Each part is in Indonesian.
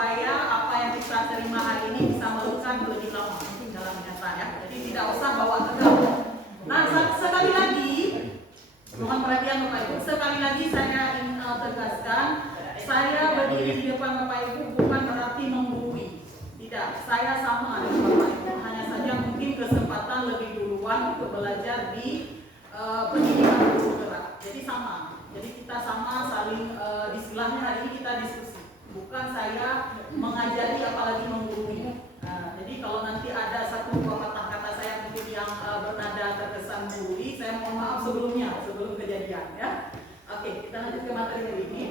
supaya apa yang kita terima hari ini bisa melekat lebih lama dalam ingatan ya. Jadi tidak usah bawa tegang. Nah, sekali lagi, mohon perhatian Bapak Ibu, sekali lagi saya ingin tegaskan, saya berdiri di depan Bapak Ibu bukan berarti menggurui. Tidak, saya sama dengan Bapak Ibu, hanya saja mungkin kesempatan lebih duluan untuk belajar di pendidikan guru gerak. Jadi sama. Jadi kita sama saling istilahnya hari ini kita diskusi. Bukan saya mengajari apalagi menggurui. Jadi kalau nanti ada satu dua patah kata saya mungkin yang bernada terkesan menggurui, saya mohon maaf sebelumnya, sebelum kejadian ya. Oke, kita lanjut ke materi hari ini.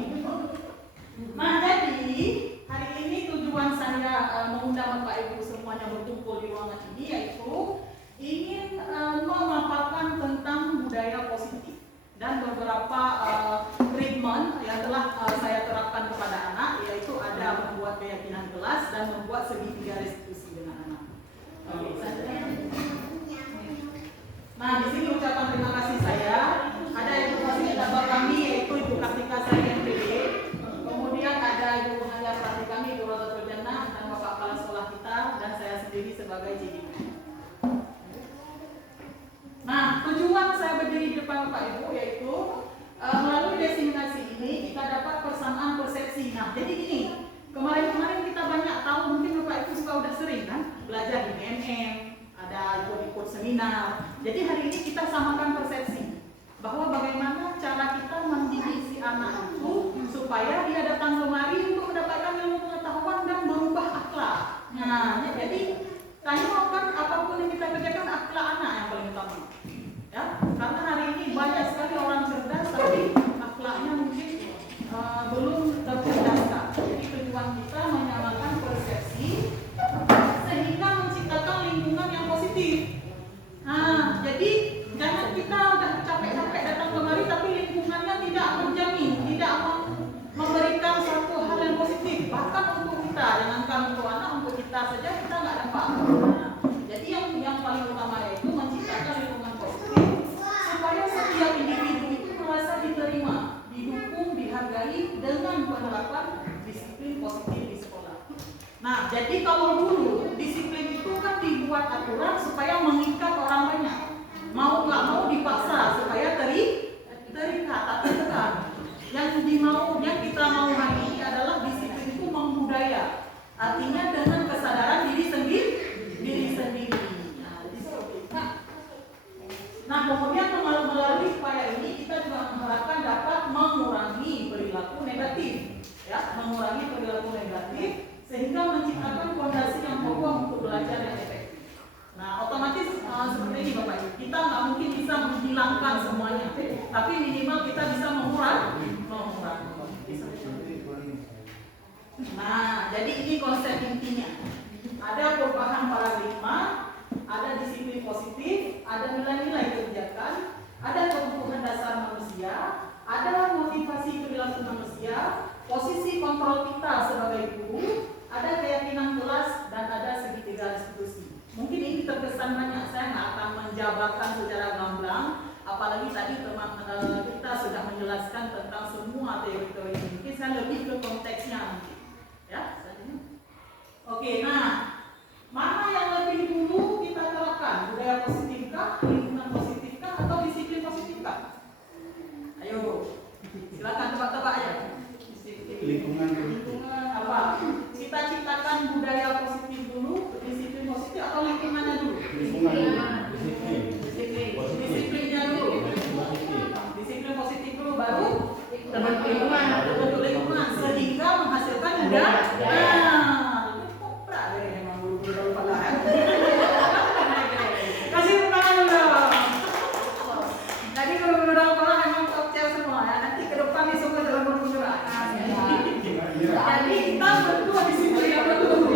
Nah, jadi hari ini tujuan saya mengundang Bapak Ibu semuanya berkumpul di ruangan ini yaitu ingin memaparkan tentang budaya positif dan beberapa treatment yang telah saya terapkan kepada anak, yaitu ada membuat keyakinan kelas dan membuat segitiga restitusi dengan anak. Nah, di sini ucapan terima kasih saya. Ada ibu fasilitator kami yaitu Ibu Kartika Sari MPD. Kemudian ada ibu pengajar praktik kami Ibu Rosa Trojana dan Bapak Kepala Sekolah kita dan saya sendiri sebagai JD. Nah, tujuan saya berdiri di depan Bapak Ibu yaitu melalui diseminasi ini kita dapat persamaan persepsi. Nah, jadi gini, kemarin kita banyak tahu, mungkin Bapak Ibu juga udah sering kan belajar di BMM, ada ikut seminar. Jadi hari ini kita samakan persepsi bahwa bagaimana cara kita mendidik si anak itu supaya dia datang kemari untuk mendapatkan ilmu pengetahuan dan berubah akhlak. Nah, jadi saya mau kan apapun yang kita kerjakan akhlak anak yang paling utama. Ya, karena hari ini banyak sekali orang cerdas tapi akhlaknya mungkin belum tercerdaskan. Jadi tujuan kita menyamakan persepsi sehingga menciptakan lingkungan yang positif. Nah, jadi jangan kita udah capek-capek datang kemari tapi lingkungannya tidak menjamin, tidak memberikan suatu hal yang positif. Bahkan untuk kita, jangankan untuk anak, untuk kita saja kita nggak dapat. Nah, jadi yang paling utama yaitu menciptakan lingkungan positif supaya setiap individu itu merasa diterima, didukung, dihargai dengan penerapan disiplin positif di sekolah. Nah, jadi kalau dulu disiplin itu kan dibuat aturan supaya mengikat orang banyak, mau nggak mau dipaksa supaya terikat, tak tertekan. Yang kita mau hari ini adalah disiplin itu membudaya, artinya dengan kesadaran diri sendiri. Nah, kemudian melalui upaya ini kita juga mengharapkan dapat mengurangi perilaku negatif, ya, mengurangi perilaku negatif sehingga menciptakan fondasi yang kokoh untuk belajar yang efektif. Nah, otomatis seperti ini Bapak Ibu, kita nggak mungkin bisa menghilangkan semuanya, tapi minimal kita bisa mengurangi. Nah, jadi ini konsep intinya. Ada perubahan paradigma, ada disiplin positif, ada nilai-nilai kebijakan, ada kebutuhan dasar manusia, ada motivasi perilaku manusia, posisi kontrol kita sebagai guru, ada keyakinan kelas, dan ada segitiga restitusi. Mungkin ini terkesan banyak, saya nggak akan menjabarkan secara gamblang, apalagi tadi teman kita sudah menjelaskan tentang semua teori-teori ini. Mungkin saya lebih ke konteksnya nanti. Ya, oke, nah, mana yang lebih dulu kita terapkan? Budaya positifkah, lingkungan positifkah, atau disiplin positifkah? Ayo, silakan tebak-tebak aja. Lingkungan apa? Kita ciptakan budaya positif dulu, disiplin positif, atau lingkungannya dulu? Disiplinnya dulu. Disiplin positif dulu, baru terbentuk lingkungan sehingga menghasilkan budaya. Kasih tangan dulu. Tadi guru-guru dalam sekolah memang top chair semua ya. Nanti ke depan nih semua dalam bergerak. Jadi kita berdua disiplin yang betul.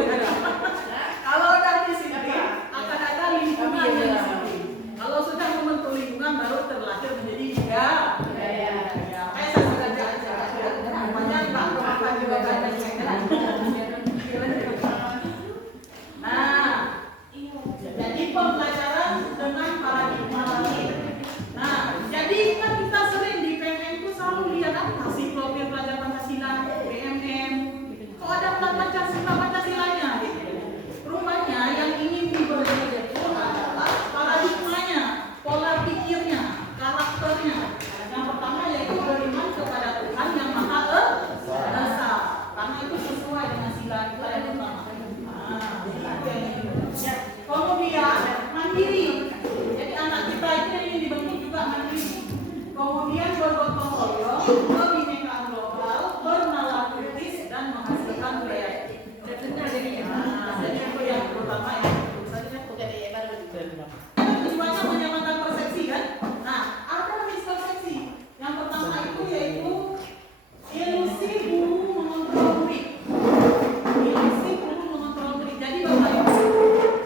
Kalau udah disiplin akan ada lingkungan yang disiplin. Kalau sudah membentuk lingkungan baru terlahir menjadi budaya. Saya sudah aja. Namanya nggak makan juga banyak. Nah, jadi pembelajaran dengan paradigma lain. Nah, jadi kan kita sering di PMM itu selalu lihat apa sih profil pelajar Pancasila, BMM. Kok ada kita yang pertama. Nah, jadi itu yang ini. Ya. Kemudian mandiri. Jadi anak kita itu yang ingin dibentuk juga mandiri. Kemudian bergotong royong, kebinekaan global, bernalar kritis dan menghasilkan kreatif. Jadi itu yang pertama ya. Tujuannya menyamakan persepsi kan? Nah, ada mispersepsi. Yang pertama itu yaitu ilusi guru mengontrol murid. Ilusi guru mengontrol murid. Jadi Bapak Ibu,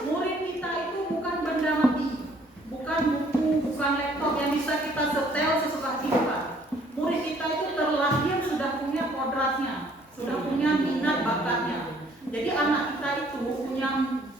murid kita itu bukan benda mati, bukan buku, bukan laptop yang bisa kita setel sesuka kita. Murid kita itu terlahir sudah punya kodratnya, sudah punya minat bakatnya. Jadi anak kita itu punya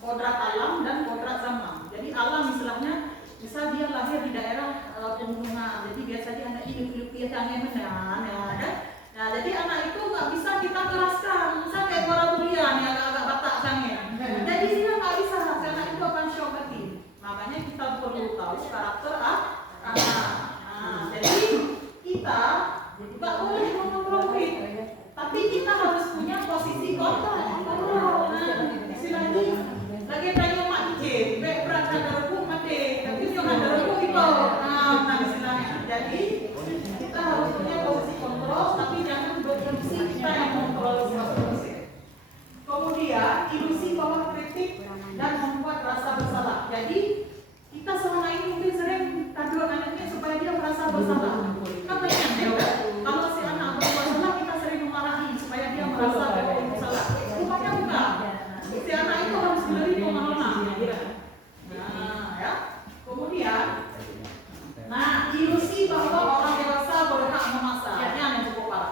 kodrat alam dan kodrat zaman. Jadi alam istilahnya, misal dia lahir di daerah pegunungan, jadi biasanya anak hidup yang menan, ya ada. Nah, jadi anak itu nggak bisa kita keraskan, misal kayak suara durian yang agak-agak batak sangen. Jadi sini nggak bisa, karena itu akan shock hati. Makanya kita perlu tahu karakter anak. Nah, jadi kita nggak boleh mengontrol murid, tapi kita harus punya posisi kontrol. Nah, istilahnya lagi tanya mak ije, baik berat ada rebuk mati, tapi jangan ada rebuk itu. Nah, istilahnya. Jadi kita harus punya posisi kontrol, tapi jangan berfungsi kita yang kontrol 100%. Kemudian ilusi bahwa kritik dan membuat rasa bersalah. Jadi kita selama ini mungkin sering tajuan anaknya supaya dia merasa bersalah. Katanya juga kalau si anak berbuat salah kita sering memarahi supaya dia merasa bersalah. Rupanya enggak. Si anak itu harus diberi pemahaman. Nah, ya. Kemudian, nah ilusi bahwa orang dewasa berhak memaksa. Ini yang cukup parah.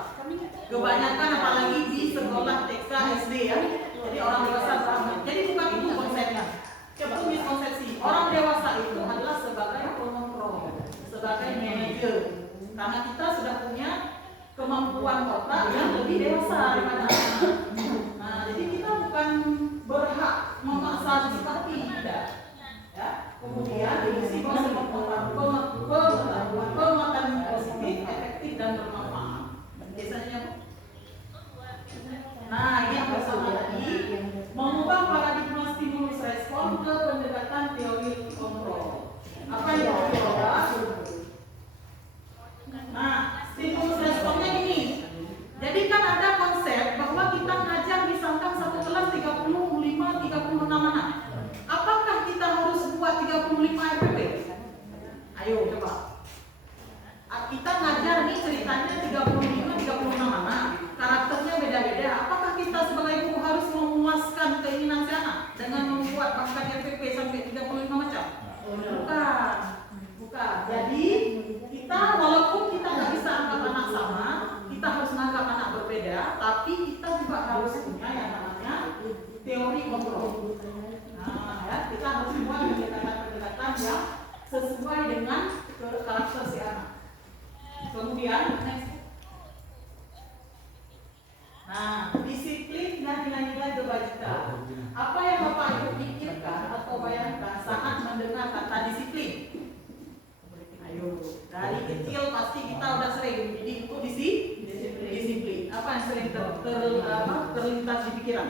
Kebanyakan apalagi di sekolah TK SD ya. Jadi orang dewasa berhak. Jadi bukan itu konsepnya. Itu miskonsepsi. Orang dewasa itu adalah sebagai pengontrol, sebagai manajer. Karena kita sudah punya kemampuan otak yang lebih dewasa daripada anak. Nah, jadi kita bukan berhak memaksa seperti tidak. Ya. Kemudian ilusi bahwa pengetahuan positif, efektif dan bermanfaat. Biasanya. Nah, ini yang pertama tadi mengubah paradigma stimulus respon ke pendekatan teori kontrol. Apa yang diubah? Nah, stimulus responnya ini. Jadi kan ada konsep bahwa kita ngajar misalkan satu kelas 35-36 anak. Apakah kita harus buat 35 RPP? Ayo coba. Kita ngajar nih ceritanya 35-36 anak. Karakternya beda-beda. Apakah kita sebagai guru harus memuaskan keinginan si anak dengan membuat pangkat RPP sampai 35 macam? Bukan. Bukan. Jadi kita walaupun kita nggak bisa anggap anak sama, kita harus menganggap anak berbeda, tapi kita juga harus punya yang namanya teori kontrol. Nah, ya, kita harus buat pendekatan-pendekatan yang sesuai dengan karakter si anak. Kemudian, nah, disiplin dan nilai-nilai kebajikan. Apa yang Bapak Ibu pikirkan atau bayangkan saat mendengar kata disiplin? Ayo, dari kecil pasti kita udah sering dididik untuk disiplin. Apa yang sering terlintas di pikiran?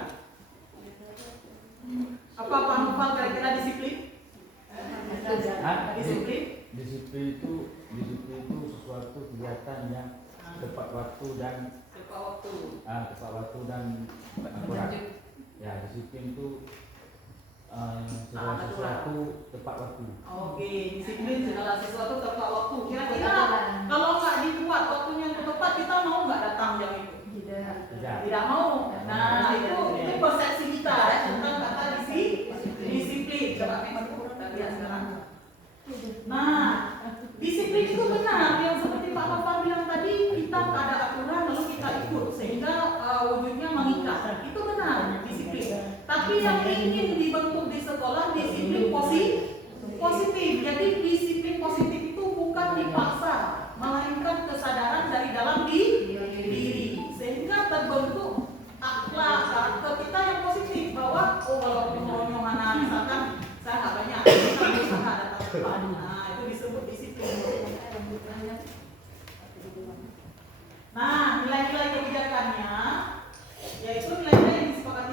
Apa Pak Nufal kira-kira disiplin? Disiplin? Disiplin itu sesuatu kegiatan yang tepat waktu dan tepat waktu dan akurat. Ya, disiplin itu segala sesuatu tepat waktu. Oke, disiplin segala sesuatu tepat waktu. Kira-kira kalau nggak dibuat waktunya yang tepat, kita mau nggak datang jam itu? Tidak mau. Nah, itu persepsi kita ya tentang kata disiplin. Coba kita lihat sekarang. Nah, disiplin itu benar yang seperti Pak Nofar bilang tadi, kita ada aturan lalu kita ikut sehingga wujudnya mengikat. Itu benar disiplin. Tapi yang ingin dibentuk di sekolah disiplin positif. Jadi disiplin positif itu bukan dipaksa, melainkan kesadaran dari dalam diri. Sehingga terbentuk akhlak karakter kita yang positif bahwa walaupun nyonyohan misalkan saya nggak banyak, kita berusaha datang tepat. Nah, itu disebut disiplin. Nah, nilai-nilai kebijakannya yaitu nilai-nilai yang disepakati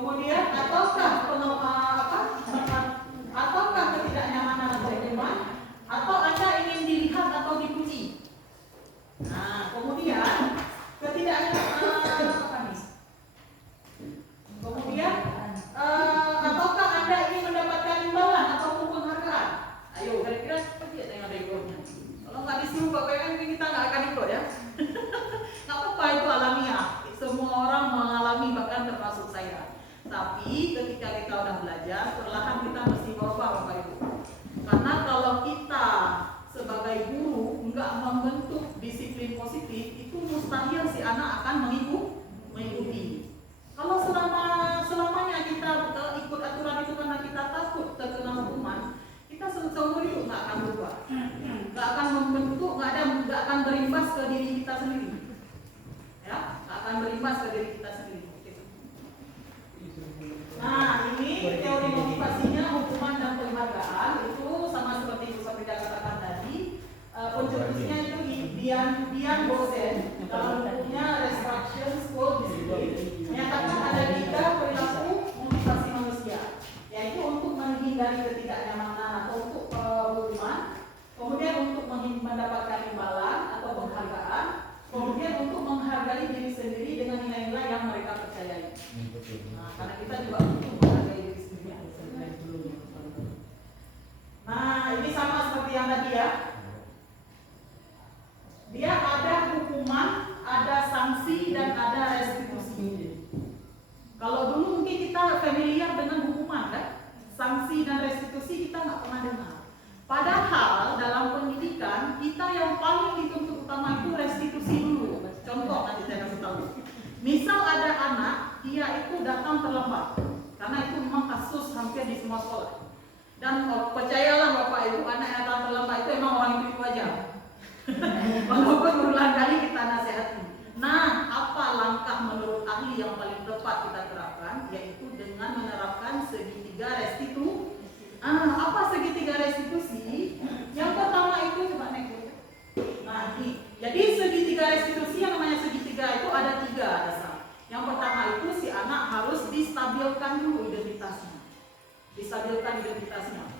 Kemudian ataukah ketidaknyamanan atau hukuman, atau Anda ingin dilihat atau dipuji. Nah, kemudian ataukah Anda ingin mendapatkan imbalan ataupun penghargaan? Ayo, kira-kira seperti apa yang ada ikutnya? Kalau nggak disuruh Bapak kan kita nggak akan ikut ya. Nggak apa-apa, itu alamiah. Semua orang mengalami, bahkan termasuk saya. Tapi ketika kita udah belajar, perlahan kita mesti berubah Bapak Ibu. Karena kalau kita sebagai guru nggak membentuk disiplin positif, itu mustahil si anak akan mengikuti. Kalau selamanya kita ikut aturan itu karena kita takut terkena hukuman, kita seumur hidup nggak akan berubah, nggak akan membentuk, nggak akan berimbas ke diri kita sendiri, ya, nggak akan berimbas ke diri kita sendiri. Nah, ini teori motivasinya, hukuman dan penghargaan itu sama seperti Bu Safrida katakan tadi. Pencetusnya itu Dian Bosen dalam bukunya Restrictions for Discipline menyatakan ada 3 perilaku motivasi manusia, yaitu untuk menghindari ketidaknyamanan atau untuk hukuman, kemudian untuk mendapatkan imbalan atau penghargaan, kemudian untuk menghargai diri sendiri dengan nilai-nilai yang mereka percayai. Nah, karena kita juga butuh menghargai diri sendiri. Nah, ini sama seperti yang tadi ya. Dia ada hukuman, ada sanksi, dan ada restitusi. Kalau dulu mungkin kita familiar dengan hukuman kan? Sanksi dan restitusi kita nggak pernah dengar. Padahal dalam pendidikan kita yang paling dituntut utama itu restitusi dulu. Contoh nanti saya kasih tahu. Misal ada anak, dia itu datang terlambat, karena itu memang kasus hampir di semua sekolah. Dan percayalah Bapak Ibu, anak yang datang terlambat itu emang orang itu aja. Walaupun berulang kali kita nasihati. Nah, apa langkah menurut ahli yang paling tepat kita terapkan? Yaitu dengan menerapkan segitiga restitusi. Apa segitiga restitusi? Yang pertama itu coba naik. Nah, ini. Jadi segitiga restitusi yang namanya segitiga itu ada 3 dasar. Yang pertama itu si anak harus distabilkan dulu identitasnya. Distabilkan identitasnya.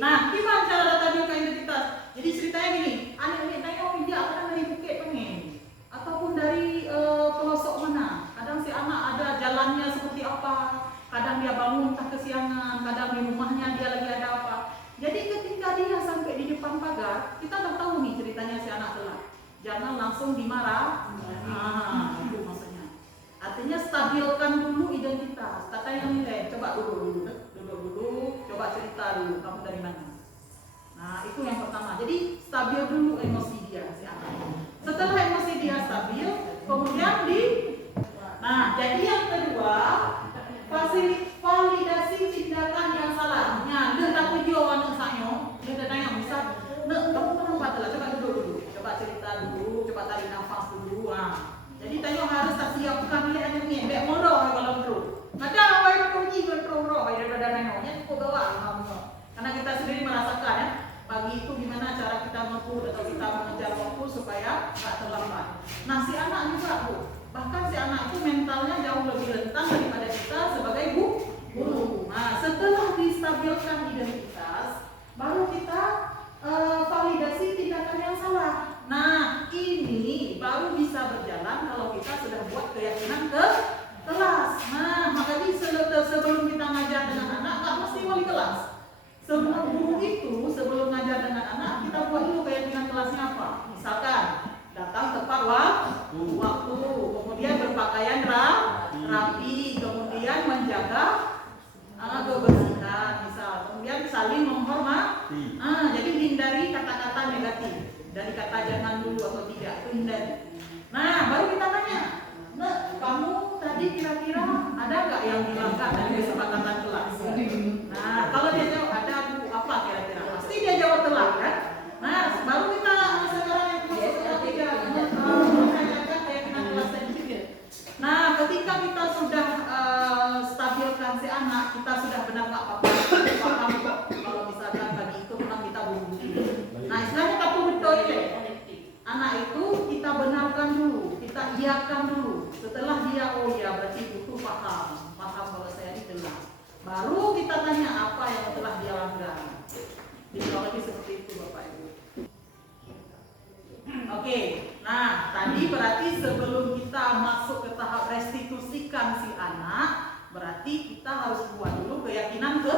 Nah, gimana cara stabilkan identitas? Jadi ceritanya gini, anak ini tanya dia kadang dari Bukit pengen, ataupun dari pelosok mana. Kadang si anak ada jalannya seperti apa, kadang dia bangun entah kesiangan, kadang di rumahnya dia lagi ada apa. Jadi ketika dia sampai di depan pagar, kita udah tahu nih ceritanya si anak telat. Jangan langsung dimarah. Itu maksudnya. Artinya stabilkan dulu identitas. Kata yang nilai, coba dulu, coba cerita dulu kamu dari mana. Nah, itu yang pertama. Jadi stabil dulu emosi dia si anak. Setelah emosi dia stabil, kemudian Nah, jadi yang kedua, validasi tindakan yang salah. Nah, dia takut dia orang sanyo, dia tanya misal, kamu kenapa telah? Coba duduk dulu, coba cerita dulu, coba tarik nafas dulu. Jadi tanya harus tak siapkan dia hanya ni, bek moro kalau perlu. Ada awal itu pergi kontrol, ada nanya, kok bawa kamu. Karena kita sendiri merasakan ya, pagi itu gimana cara kita mengukur atau kita mengejar waktu supaya tak terlambat. Nah, si anak juga Bu. Bahkan si anak itu mentalnya jauh lebih rentan daripada kita sebagai guru. Nah, setelah distabilkan identitas, baru kita validasi tindakan yang salah. Nah, ini baru bisa berjalan kalau kita sudah buat keyakinan ke kelas. Nah, makanya sebelum kita ngajar dengan anak, nggak mesti wali kelas. Semua guru itu sebelum ngajar dengan anak, kita buat dulu keyakinan kelasnya apa. Misalkan datang tepat waktu, kemudian berpakaian rapi, kemudian menjaga kebersihan, misal, kemudian saling menghormati. Jadi hindari kata-kata negatif, dari kata jangan dulu atau tidak, itu hindari. Nah, baru kita tanya, kamu tadi kira-kira ada nggak yang dilanggar dari kesepakatan kelas? Nah, kalau dia jawab ada Bu, apa kira-kira? Pasti dia jawab telat kan? Nah, baru kita sekarang yang masuk ke ketiga menanyakan keyakinan kelas tadi. Nah, ketika kita sudah stabilkan si anak, kita sudah benar nggak paham kok. Kalau misalkan tadi itu memang kita buru-buru. Nah, istilahnya kartu betul ini. Anak itu kita benarkan dulu, kita kita iakan dulu. Setelah dia oh ya berarti butuh paham kalau saya di kelas. Baru kita tanya apa yang telah dia langgar. Jadi kalau lebih seperti itu Bapak Ibu. Oke, nah tadi berarti sebelum kita masuk ke tahap restitusikan si anak, berarti kita harus buat dulu keyakinan ke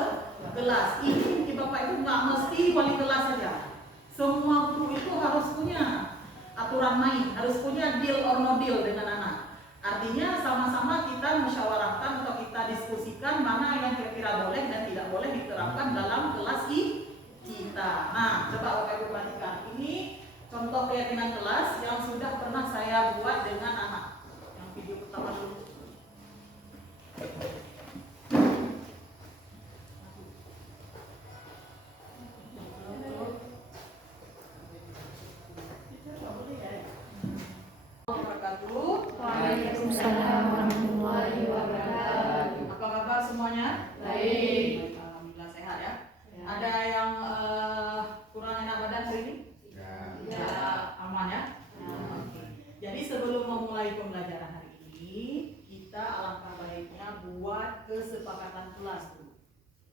kelas. Ini Bapak Ibu nggak mesti wali kelas saja. Semua guru itu harus punya aturan main, harus punya deal or no deal dengan anak. Artinya sama-sama kita musyawarahkan atau kita diskusikan mana yang kira-kira boleh dan tidak boleh diterapkan dalam kelas kita. Nah, coba Bapak Ibu perhatikan. Ini contoh keyakinan kelas yang sudah pernah saya buat dengan anak. Yang video pertama dulu. Waalaikumsalam warahmatullahi wabarakatuh. Apa kabar semuanya? Baik. Alhamdulillah sehat ya. Ada yang kurang enak badan hari ini? Ya, aman ya. Oke. Jadi sebelum memulai pembelajaran hari ini, kita alangkah baiknya buat kesepakatan kelas dulu.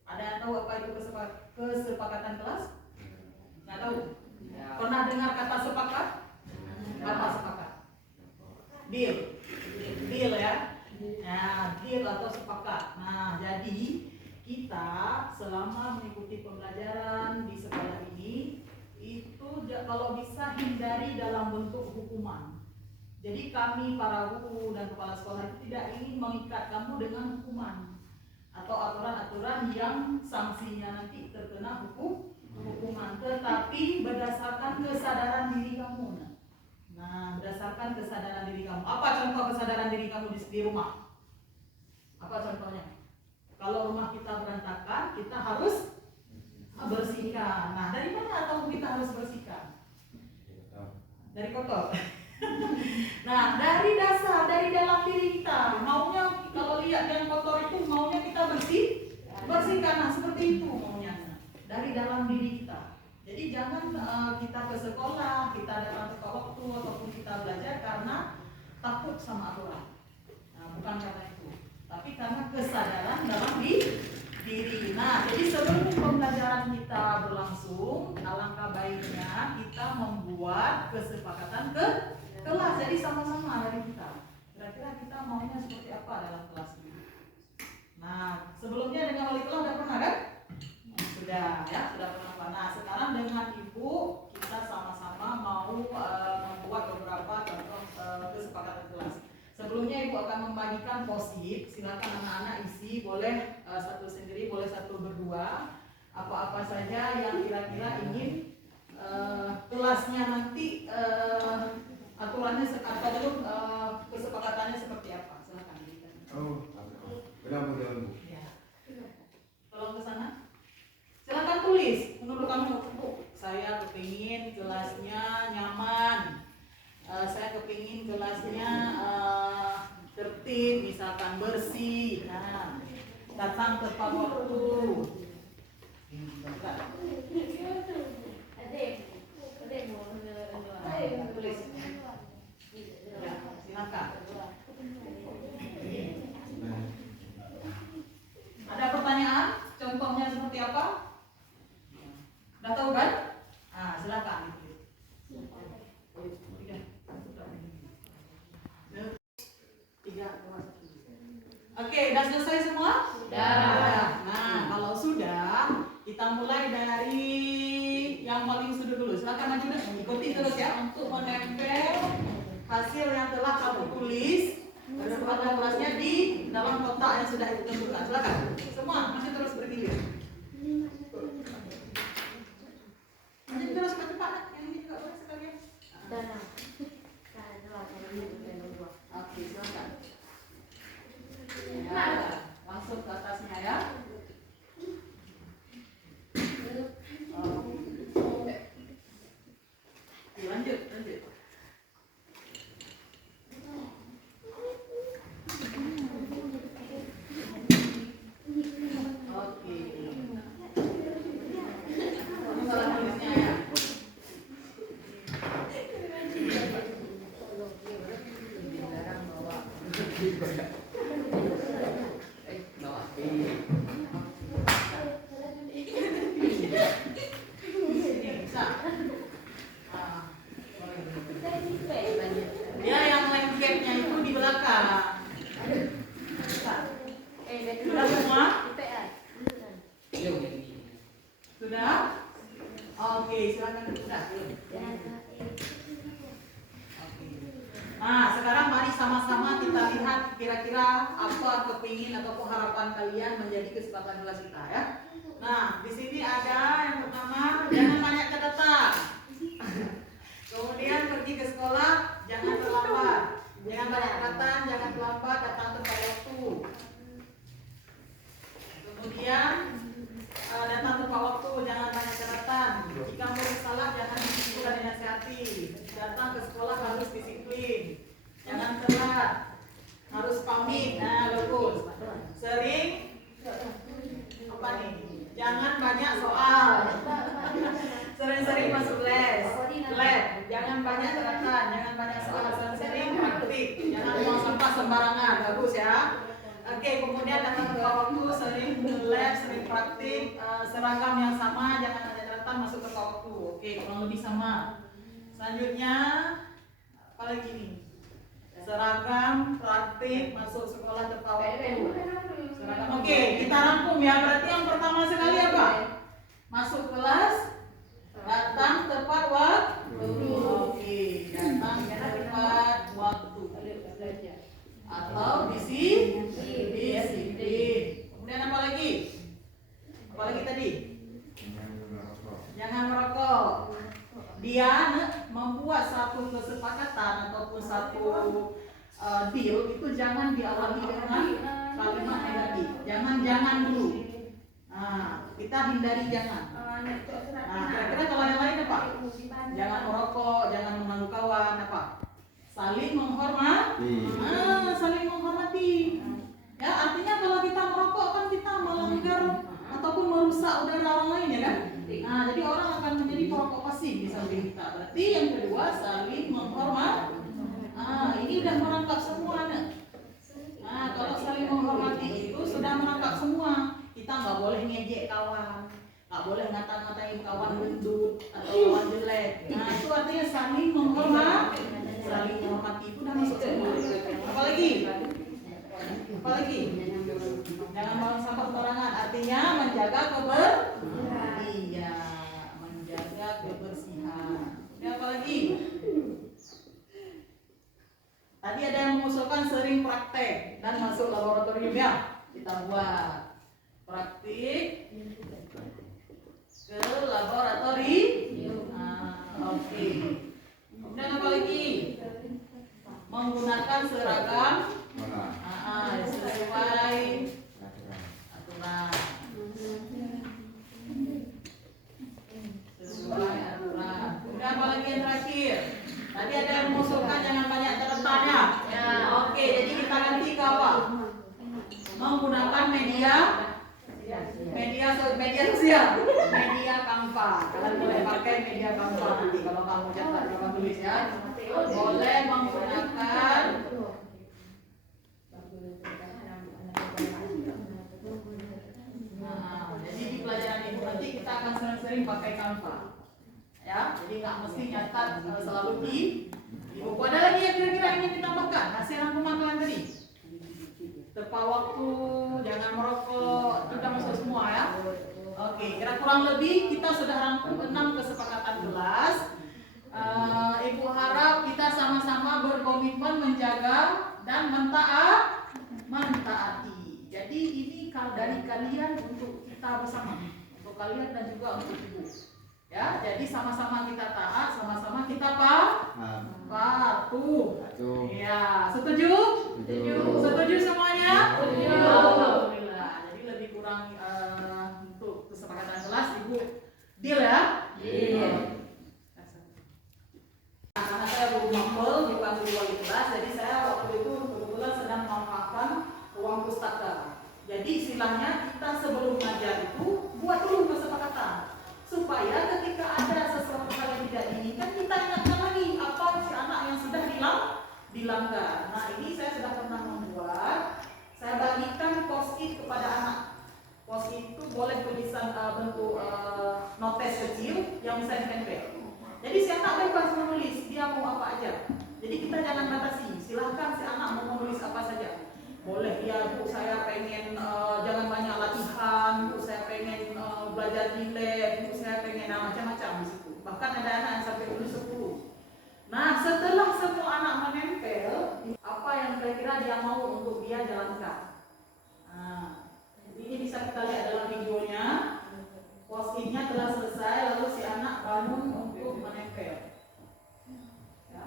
Ada yang tahu apa itu kesepakatan kelas? Nggak tahu? Pernah dengar kata sepakat? Kata sepakat. Deal ya. Nah, deal atau sepakat. Nah, jadi kita selama mengikuti pembelajaran di sekolah ini itu kalau bisa hindari dalam bentuk hukuman. Jadi kami para guru dan kepala sekolah itu tidak ingin mengikat kamu dengan hukuman atau aturan-aturan yang sanksinya nanti terkena hukuman, tetapi berdasarkan kesadaran diri kamu. Nah, berdasarkan kesadaran diri kamu. Apa contoh kesadaran diri kamu di rumah? Apa contohnya? Kalau rumah kita berantakan, kita harus bersihkan. Nah, dari mana tahu kita harus bersihkan? Dari kotor. Nah, dari dasar, dari dalam diri kita. Maunya kalau lihat yang kotor itu, maunya kita bersihkan. Nah, seperti itu maunya. Dari dalam diri kita. Jadi jangan kita ke sekolah, kita datang tepat waktu ataupun kita belajar karena takut sama aturan. Nah, bukan karena itu, tapi karena kesadaran dalam diri. Nah, jadi sebelum pembelajaran kita berlangsung, alangkah baiknya kita membuat kesepakatan ke kelas. Jadi sama-sama dari kita. Kira-kira kita maunya seperti apa dalam kelas ini? Nah, sebelumnya dengan wali kelas udah pernah kan? Sudah ya, sudah pernah. Nah, sekarang dengan Ibu kita sama-sama mau membuat beberapa contoh kesepakatan kelas. Sebelumnya Ibu akan membagikan post-it. Silakan anak-anak isi, boleh satu sendiri, boleh satu berdua. Apa-apa saja yang kira-kira ingin kelasnya nanti aturannya atau kesepakatannya seperti apa. Silakan. Oh, kenapa Bu? Ya. Tolong ke sana. Silakan tulis menurut kamu. Saya kepingin kelasnya nyaman, saya kepingin kelasnya tertib, misalkan bersih, nah, datang tepat waktu. Tulis. Ya, silakan. Ada pertanyaan? Contohnya seperti apa? Udah tahu kan? Nah, silakan. Oke, udah selesai semua? Sudah. Nah, kalau sudah, kita mulai dari yang paling sudut dulu. Silakan maju deh, ikuti terus ya untuk menempel hasil yang telah kamu tulis kesempatan kelasnya di dalam kotak yang sudah Ibu tentukan. Silakan. Semua masih terus bergilir. Masih terus cepat. Yang ini juga boleh sekalian. Oke, silakan. Ya, langsung ke atasnya ya. Lanjut. Oke. Nah, sekarang mari sama-sama kita lihat kira-kira apa kepingin atau harapan kalian menjadi kesempatan kelas kita ya. Nah, di sini ada yang pertama, jangan banyak catatan. Kemudian pergi ke sekolah, jangan terlambat. Jangan banyak catatan, jangan terlambat, datang tepat waktu. Kemudian datang tepat waktu, jangan banyak catatan. Jika murid salah, jangan disitu dan dinasihati. Datang ke sekolah harus disiplin, jangan telat, harus pamit. Nah, bagus. Sering apa nih? Jangan banyak soal. Sering-sering masuk les, lab. Jangan banyak catatan, jangan banyak soal. Sering praktik, jangan buang sampah sembarangan. Bagus ya. Oke, kemudian datang tepat waktu, sering lab, sering praktik, seragam yang sama, jangan ada catatan, masuk tepat waktu. Oke, kurang lebih sama. Selanjutnya, apa lagi nih? Seragam, praktik, masuk sekolah tepat waktu. Seragam. Oke, kita rangkum ya. Berarti yang pertama sekali apa? Masuk kelas, datang tepat waktu. Oke, datang tepat waktu. Atau disiplin. Kemudian apa lagi? Apa lagi tadi? Jangan merokok. Dia membuat satu kesepakatan ataupun satu deal itu jangan diawali dengan kalimat negatif. Jangan dulu. Nah, kita hindari jangan. Nah, kira-kira kalau yang lain apa? Jangan merokok, jangan mengganggu kawan, apa? Saling menghormati. Saling menghormati. Ya, artinya kalau kita merokok kan kita melanggar ataupun merusak udara orang lain ya kan? Nah, jadi orang akan menjadi perokok pasif di samping kita. Berarti yang kedua saling menghormati. Ini udah merangkap semua nih. Nah, kalau saling menghormati itu sudah merangkap semua. Kita nggak boleh ngejek kawan, nggak boleh ngata-ngatain kawan gendut atau kawan jelek. Nah, itu artinya saling menghormati. Saling menghormati itu udah masuk semua. Apalagi? Jangan buang sampah sembarangan. Artinya menjaga menjaga kebersihan. Ada apa lagi? Tadi ada yang mengusulkan sering praktek dan masuk laboratorium ya. Kita buat praktik ke laboratorium. Oke. Kemudian apa lagi? Menggunakan seragam sesuai aturan. Kemudian apa lagi yang terakhir? Tadi ada yang mengusulkan jangan banyak catatannya. Oke, jadi kita ganti ke apa? Menggunakan media sosial, media Canva. Kalian boleh pakai media Canva nanti kalau kamu catat, kamu tulis ya. Boleh menggunakan jadi di pelajaran ibu nanti kita akan sering-sering pakai Canva. Ya, jadi nggak mesti nyatat selalu di buku. Ada lagi yang kira-kira ingin ditambahkan? Hasil rangkuman kalian tadi. Tepat waktu, jangan merokok, itu sudah masuk semua ya. Oke, kira kurang lebih kita sudah rangkum 6 kesepakatan kelas. Ibu harap kita sama-sama berkomitmen menjaga dan mentaati. Jadi ini dari kalian untuk kita bersama, untuk kalian dan juga untuk ibu. Ya, jadi sama-sama kita taat, sama-sama kita patuh. Ya, setuju? Setuju semuanya? Setuju. Alhamdulillah. Jadi lebih kurang untuk kesepakatan kelas, ibu deal ya? Deal. Karena saya belum mampu dipanggil wali kelas, jadi saya waktu itu kebetulan sedang memanfaatkan ruang pustaka. Jadi istilahnya kita sebelum mengajar itu buat dulu kesepakatan. Supaya ketika ada sesuatu hal yang tidak diinginkan kita ingatkan lagi apa si anak yang sudah dilanggar. Nah, ini saya sudah pernah membuat. Saya bagikan post-it kepada anak. Post-it itu boleh tulisan bentuk notes kecil yang bisa ditempel. Jadi si anak bebas menulis dia mau apa aja. Jadi kita jangan batasi. Silahkan si anak mau menulis apa saja. Boleh ya, Bu, saya pengen jangan banyak latihan, Bu, saya pengen belajar di lab, Bu, saya pengen macam-macam di situ. Bahkan ada anak yang sampai tulis 10. Nah, setelah semua anak menempel, dia jalankan. Nah, ini bisa kita lihat dalam videonya. Post-itnya telah selesai, lalu si anak bangun untuk menempel. Ya.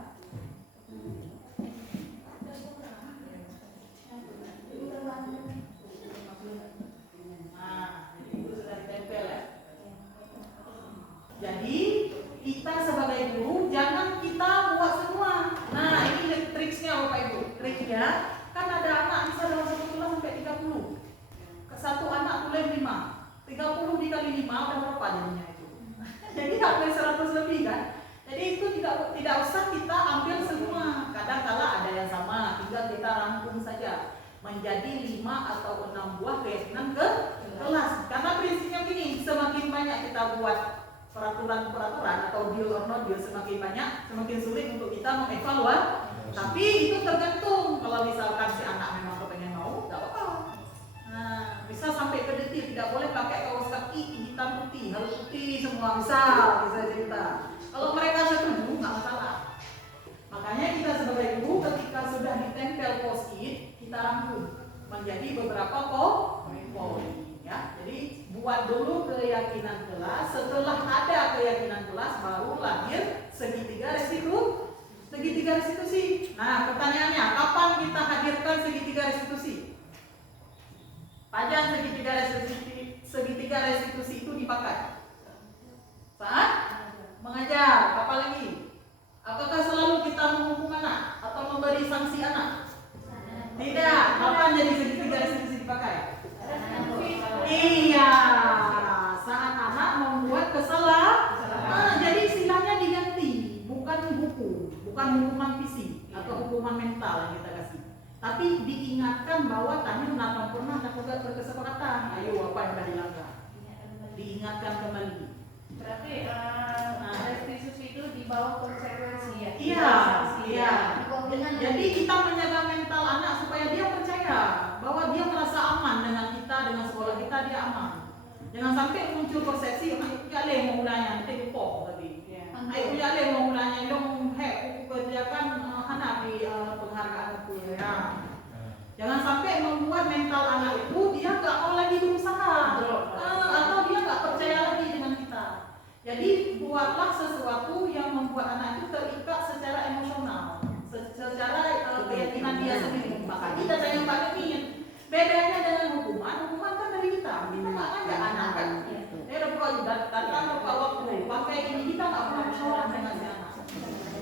Nah, jadi itu sudah ditempel ya. Jadi kita sebagai guru jangan kita buat semua. Nah, ini triksnya Bapak Ibu. Triknya kan ada anak bisa dalam satu kelas sampai 30. Satu anak tulis 5. 30 dikali 5 udah berapa jadinya itu? Jadi hampir 100 lebih kan? Jadi itu tidak usah kita ambil semua. Kadang-kala ada yang sama, tinggal kita rangkum saja menjadi 5 atau 6 buah keyakinan ke kelas. Karena prinsipnya gini, semakin banyak kita buat peraturan-peraturan atau deal or no deal, semakin banyak, semakin sulit untuk kita mengevaluasi. Tapi itu tergantung. Kalau misalkan si anak memang kepengen mau, tidak apa-apa. Nah, bisa sampai ke detil, tidak boleh pakai kaos kaki hitam putih, harus putih semua, bisa cerita. Kalau mereka setuju, nggak masalah. Makanya kita sebagai guru ketika sudah ditempel post-it, kita rangkum menjadi beberapa poin. Ya, jadi buat dulu keyakinan kelas. Setelah ada keyakinan kelas, baru lahir segitiga restitusi. Nah, pertanyaannya, kapan kita hadirkan segitiga restitusi? Panjang segitiga restitusi itu dipakai saat mengajar. Apa lagi? Apakah selalu kita menghukum anak atau memberi sanksi anak? Tidak. Kapan jadi segitiga restitusi dipakai? Iya, saat anak membuat kesalahan. Jadi istilahnya diganti, bukan hukuman fisik atau hukuman mental yang kita kasih. Tapi diingatkan bahwa tadi kenapa pernah lakukan berkesepakatan. Ayo, apa yang sudah dilanggar? Diingatkan kembali. Berarti restitusi itu di bawah konsekuensi ya? Iya. Jadi kita menjaga mental anak supaya dia percaya bahwa dia merasa aman dengan kita, dengan sekolah kita, dia aman. Jangan sampai muncul persepsi, ayo mau mulanya, nanti lupa tadi. Ayo mau mulanya, dong, kerjakan hanapi penghargaan itu. Ya. Jangan sampai membuat mental anak itu dia nggak mau lagi berusaha, atau dia nggak percaya lagi dengan kita. Jadi buatlah sesuatu yang membuat anak itu terikat secara emosional, secara keyakinan dia sendiri. Maka kita tanya Pak Demin, bedanya dengan hukuman kan dari kita nggak ngajak anak kan. Datang lupa waktu, pakai ini kita nggak pernah musyawarah dengan si anak.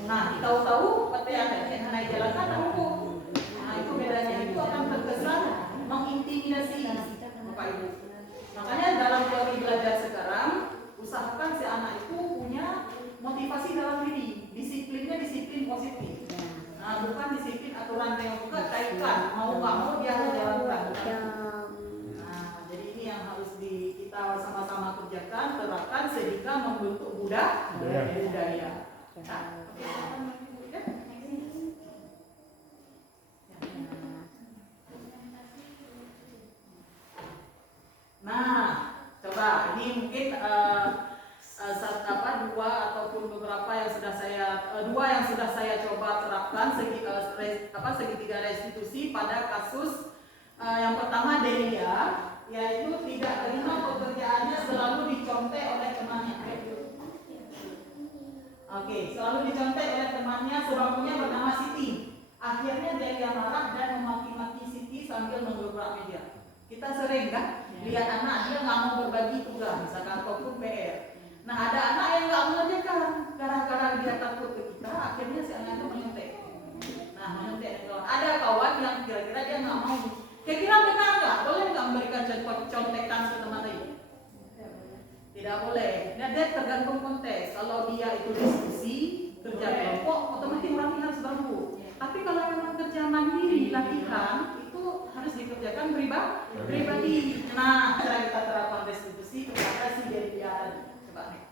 Nah, tahu-tahu seperti yang naik jalankan hukum. Nah, itu bedanya, itu akan terkesan mengintimidasi Bapak Ibu. Makanya dalam teori belajar sekarang, usahakan si anak itu punya motivasi dalam diri. Disiplinnya disiplin positif. Nah, bukan disiplin aturan yang bukan kaitkan, mau nggak mau dia harus jalankan. Nah, jadi ini yang harus kita sama-sama kerjakan, terapkan sehingga membentuk budaya. Nah, coba ini mungkin dua ataupun beberapa yang sudah saya coba terapkan segitiga restitusi pada kasus yang pertama Delia, yaitu tidak terima pekerjaannya selalu dicontek oleh temannya. Oke, selalu dicontek oleh temannya, sebabnya bernama Siti. Akhirnya Delia marah dan memaki-maki Siti sambil mendobrak meja. Kita sering kan lihat anak dia nggak mau berbagi tugas, misalkan ataupun PR. Nah, ada anak yang nggak mengerjakan, gara-gara dia takut ke kita, akhirnya si anak itu menyontek. Nah, menyontek. Ada kawan yang kira-kira dia nggak mau. Kira-kira benar nggak? Boleh nggak memberikan contekan ke teman lain? Tidak boleh. Nah, dia tergantung konteks. Kalau dia itu diskusi, kerja kelompok, otomatis orangnya harus baru. Tapi kalau memang kerja mandiri, latihan, itu harus dikerjakan pribadi. Nah, cara kita terapkan restitusi kepada si Delia tadi. Coba nih.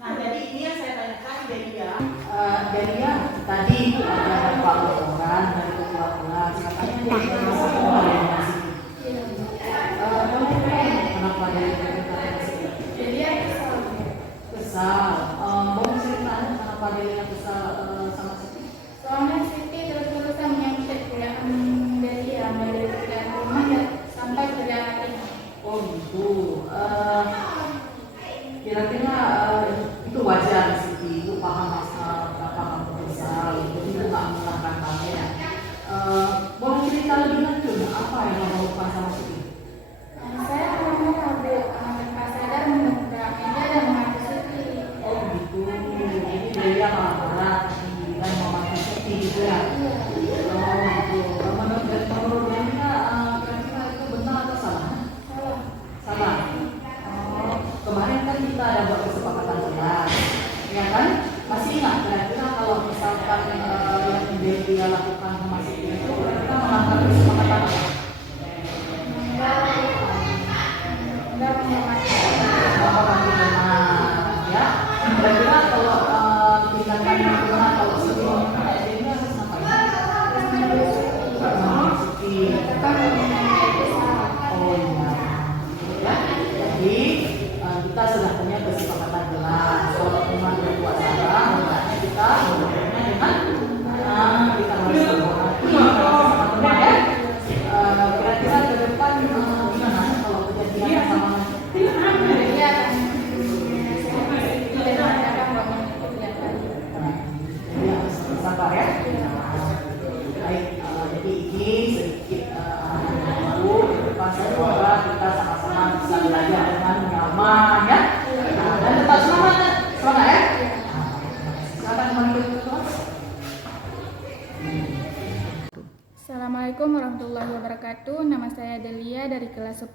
Nah, jadi ini yang saya tanyakan Delia. Delia tadi ada Pak Orang dari ketua kelas, katanya dia masuk ke dilakukan sama Siti? Saya mau ambil tanpa sadar membuka meja dan membantu Siti. Oh gitu, jadi dia marah dan membantu Siti gitu ya? Iya. Oh gitu, menurut Delia kira-kira itu benar atau salah? Salah. Salah? Oh, kemarin kan kita ada buat kesepakatan jelas, ya kan? Masih ingat kira-kira kalau misalkan yang dia lakukan sama Siti itu kira-kira melanggar kesepakatan apa? Enggak menghormati. Laporan benar, ya. Kira-kira kalau tindakan yang benar kalau sebelum ini harus ngapain? Siti. Oh iya. Ya. Jadi kita sudah punya kesepakatan jelas. Kalau memang berbuat salah, hendaknya kita dengan kita harus menghormati kesepakatan ya. Kira-kira ke depan gimana kalau kejadian sama Iya kan. Tidak ada nggak mengikuti yang tadi. jadi harus sabar ya. Baik, jadi ini sedikit ibu ke depan semoga kita sama-sama bisa belajar dengan nyaman ya. Dan tetap semangat ya, semangat ya. Silakan kembali ke kelas. Assalamualaikum warahmatullahi wabarakatuh. Nama saya Delia dari kelas 10.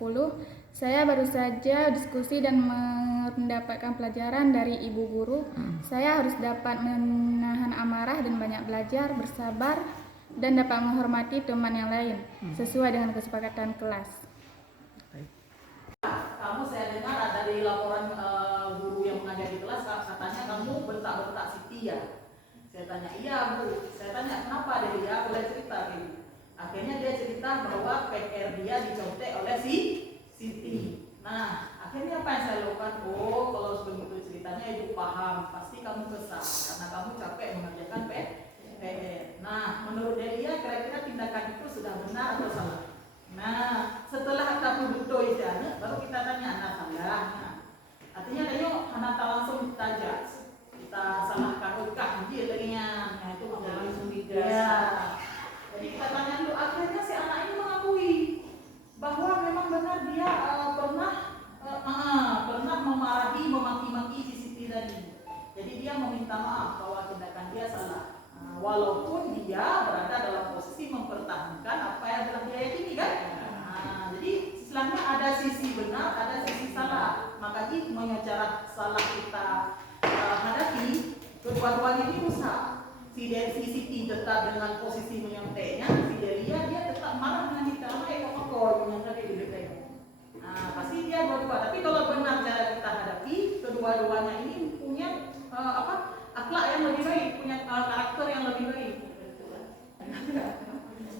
Saya baru saja diskusi dan mendapatkan pelajaran dari ibu guru. Saya harus dapat menahan amarah dan banyak belajar, bersabar, dan dapat menghormati teman yang lain sesuai dengan kesepakatan kelas. Kamu saya dengar dari laporan guru yang mengajar di kelas katanya kamu bentak-bentak Siti ya. Saya tanya iya bu. Saya tanya kenapa dia boleh cerita gitu. Akhirnya dia cerita bahwa PR dia dicontek oleh Siti. Nah akhirnya apa yang saya lakukan? Oh kalau begitu ceritanya ibu paham. Pasti kamu kesal karena kamu capek mengerjakan PR. Nah menurut dia kira-kira tindakan itu sudah benar atau salah? Nah, setelah kamu betul itu, baru kita tanya anak salah. Nah, artinya tanya anak langsung kita judge, kita salahkan ukah dia tadinya. Nah, itu langsung dijudge. Ya. Jadi kita tanya dulu. Akhirnya si anak ini mengakui bahwa memang benar dia pernah memarahi, memaki-maki si Siti tadi. Jadi dia meminta maaf bahwa tindakan dia salah. Walaupun dia berada dalam posisi mempertahankan apa yang telah dia yakini kan. Jadi istilahnya ada sisi benar, ada sisi salah. Makanya cara salah kita hadapi kedua-duanya ini rusak. Si Siti tetap dengan posisi menyonteknya, si Delia dia tetap marah dengan kita. Kok menyontek gitu tengok. Pasti dia dua-dua. Tapi kalau benar cara kita hadapi, kedua-duanya ini punya akhlak yang lebih baik, punya karakter yang lebih baik.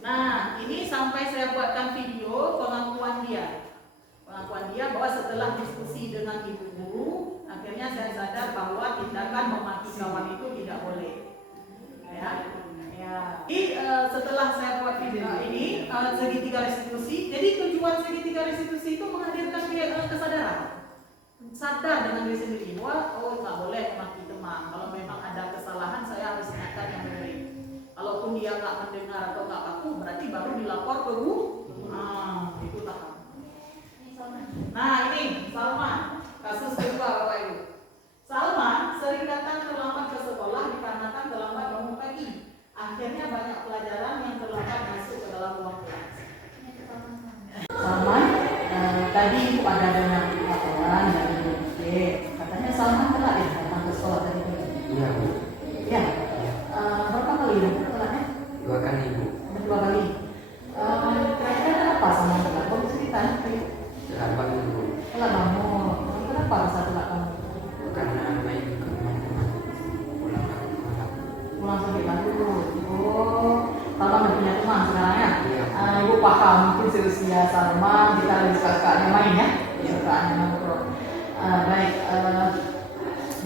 Nah, ini sampai saya buatkan video pengakuan dia bahwa setelah diskusi dengan ibu guru, akhirnya saya sadar bahwa tindakan memaki kawan itu tidak boleh. Ya. Jadi setelah saya buat video ini segitiga restitusi, jadi tujuan segitiga restitusi itu menghadirkan kesadaran. Sadar dengan diri sendiri bahwa nggak boleh memaki teman. Kalau memang ada kesalahan saya harus ingatkan yang baik. Kalaupun dia nggak mendengar atau nggak kaku, berarti baru dilapor ke guru. Itu tahap. Nah ini Salman, kasus kedua Bapak Ibu. Salman sering datang terlambat ke sekolah dikarenakan terlambat bangun pagi. Akhirnya banyak pelajaran yang terlambat masuk ke dalam ruang kelas. Salman, tadi ada dengan laporan dari katanya Salman telah datang ke sekolah tadi. Iya bu. Ya. Berapa kali telatnya? 2 kali bu. 2 kali. Kira-kira kenapa Salman telat? Kau cerita? Telat bangun bu. Telat bangun. Kenapa rasa telat kamu? Karena main ke teman-teman. Pulang ke sekolah. Pulang sampai lalu. Oh, Salman punya teman sekarang ya? Iya. Ibu paham mungkin seusia Salman kita lebih suka main ya? Sukaannya nongkrong. Baik,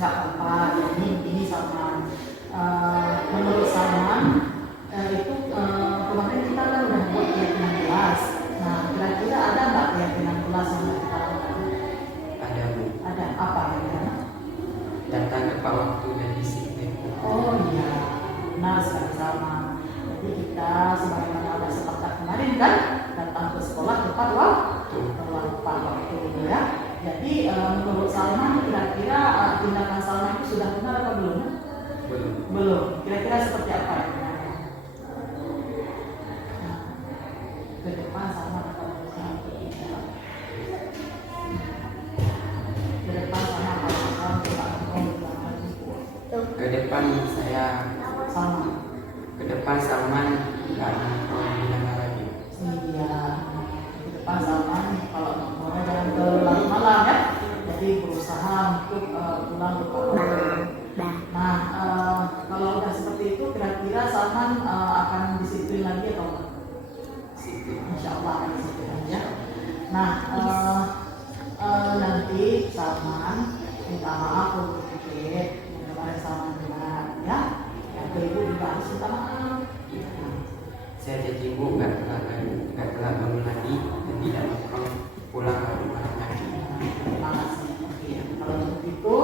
nggak apa-apa. Jadi ini Salman. Menurut Salman itu kemarin kita kan udah buat keyakinan kelas. Nah, kira-kira ada nggak keyakinan kelas yang kita lakukan? Ada bu. Ada apa ya? Datang tepat waktu dan disiplin. Oh iya, benar sekali Salman. Jadi kita sebagaimana ada sepakat kemarin kan datang ke sekolah waktu ya. Jadi menurut Salman kira-kira tindakan Salman itu sudah benar atau belum? Belum. Kira-kira seperti apa? Ke depan Salman akan berusaha untuk tidak. Ke depan Salman akan berusaha untuk Ke depan saya Salman. ke depan Salman nggak nongkrong di mana lagi. Iya, ke depan Salman kalau nongkrongnya jangan ke larut malam ya. Jadi berusaha untuk pulang ke rumah. Nah, kalau udah seperti itu kira-kira Salman akan disiplin lagi atau enggak? Insya Allah akan disiplin ya. Nah, nanti Salman minta maaf untuk Ibu, mudah-mudahan Salman benar ya. Yang ke Ibu juga harus minta maaf. Saya janji Ibu nggak telat bangun lagi dan tidak nongkrong pulang ke rumah lagi. Terima kasih. Oke, kalau begitu